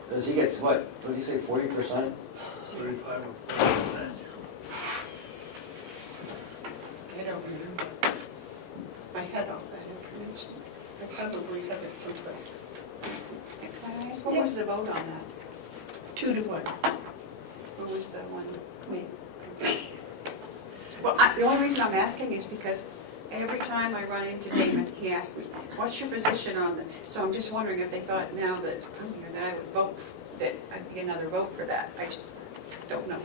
Because he gets what did he say, 40%? 35 or 40%. I don't remember. I had all that information. I probably have it someplace. Can I ask, what was the vote on that? 2-1. What was the one? Wait. Well, the only reason I'm asking is because every time I run into Damon, he asks me, what's your position on it? So I'm just wondering if they thought now that I'm here, that I would vote, that I'd be another vote for that. I just don't know.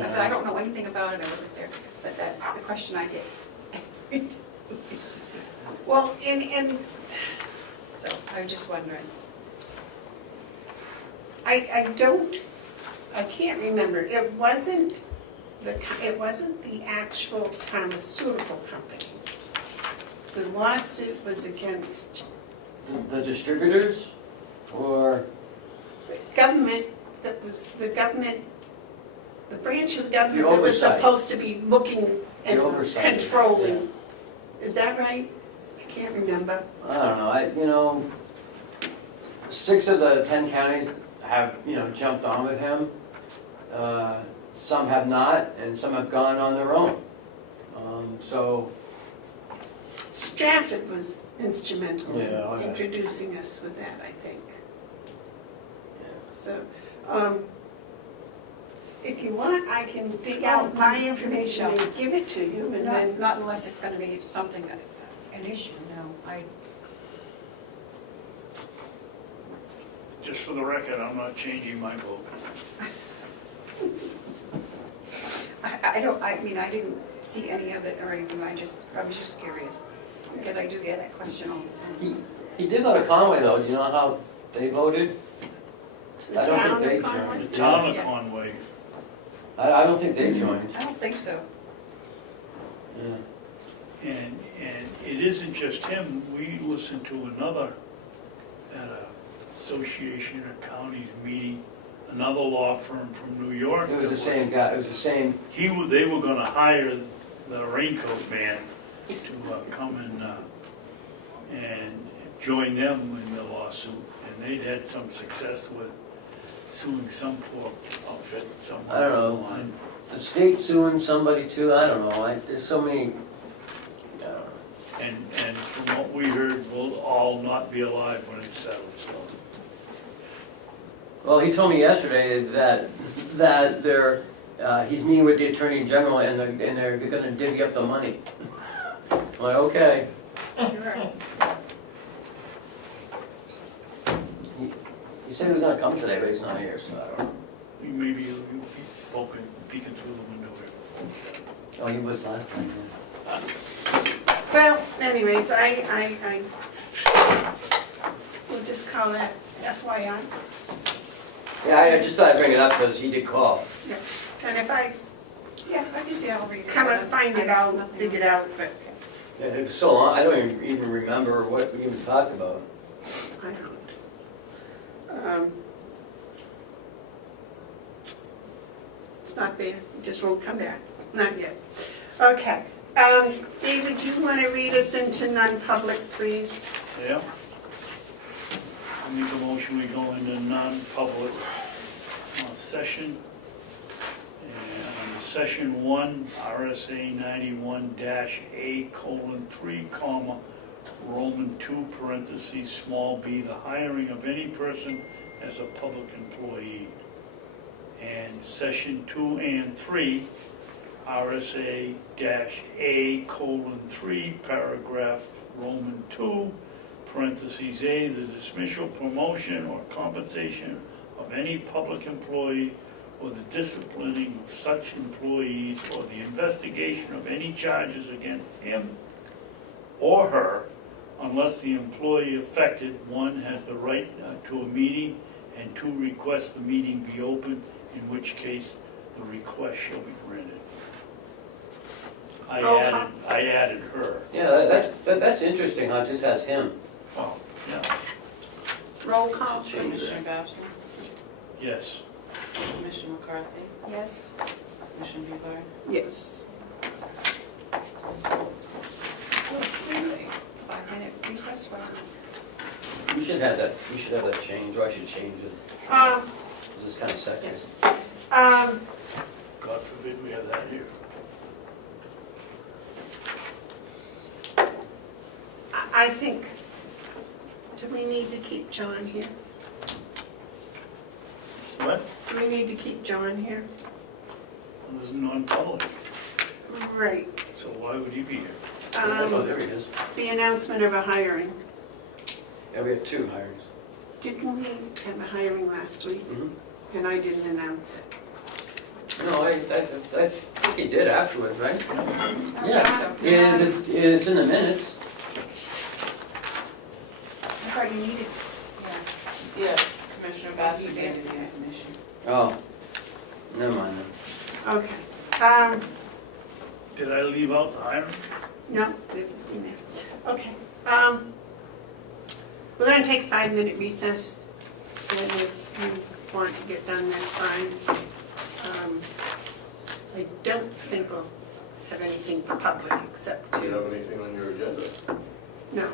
I said, I don't know anything about it, I wasn't there, but that's the question I get every time. Well, and So I'm just wondering. I can't remember. It wasn't the actual pharmaceutical companies. The lawsuit was against The distributors, or government, that was the government, the branch of the government The that was oversight. supposed to be looking and The oversight, controlling. Is that right? I can't remember. I don't know, 6 of the 10 counties have, jumped on with him. Some have not, and some have gone on their own. So, Stratford was instrumental Yeah, oh, in yeah. introducing us with that, I think. So, if you want, I can dig out my information and give it to you, and then, Not unless it's gonna be something, an issue, no. Just for the record, I'm not changing my vote. I mean, I didn't see any of it or anything, I was just curious, because I do get that question all the time. he did go to Conway though, do you know how they voted? I don't think they The town of Conway? joined. The town of Yeah. Conway, I don't think they joined. I don't think so. Yeah. and it isn't just him. We listened to another at a Association of Counties meeting, another law firm from New York. It was the same guy, it was the same, They were gonna hire the raincoat man to come and join them in the lawsuit, and they'd had some success with suing some poor outfit somewhere. I don't know. along the line. the state suing somebody too, I don't know, there's so many, I don't know. And from what we heard, we'll all not be alive when it's settled, so. Well, he told me yesterday that he's meeting with the Attorney General and they're gonna divvy up the money. I'm like, okay. He said he was gonna come today, but he's not here, so I don't know. Maybe you'll be peeking through the window here. Oh, he was last time, yeah. Well, anyways, I we'll just call that FYI. Yeah, I just thought I'd bring it up because he did call. Yeah. And if I Yeah, I can see, I'll read it. come and find it, I'll dig it out, but Yeah, it was so long, I don't even remember what we even talked about. I don't. It's not there, it just won't come back, not yet. Okay, David, you want to read us into non-public, please? Yeah. I make a motion, we go into non-public session. And session 1, RSA 91-A:3, Roman 2, parentheses, small b, the hiring of any person as a public employee. And session 2 and 3, RSA-A:3, paragraph Roman 2, parentheses A, the dismissal, promotion, or compensation of any public employee or the disciplining of such employees or the investigation of any charges against him or her, unless the employee affected, one, has the right to a meeting and 2, request the meeting be open, in which case the request shall be granted. I added her. Yeah, that's interesting how it just has him. Oh, yeah, Roll call, Commissioner please. Babson, yes. Commissioner McCarthy, Yes? Commissioner Bugler, Yes. 5-minute recess, well, We should have that changed, or I should change it, this kind of section. Yes. God forbid we have that here. I think, do we need to keep John here? What? Do we need to keep John here? Well, this is non-public, Right. so why would he be here? Oh, there he is. The announcement of a hiring. Yeah, we have 2 hirings. Didn't we have a hiring last week? Mhm. And I didn't announce it. No, I think he did afterwards, right? I don't think Yeah, so. and it's in the minutes. I thought you needed, yeah, Commissioner Babson You did did? the commission. Oh, never mind then. Okay. Did I leave out the hiring? No, it was in there. Okay. We're gonna take a 5-minute recess, and if you want to get done, that's fine. I don't think we'll have anything for public except Do you to, have anything on your agenda? no.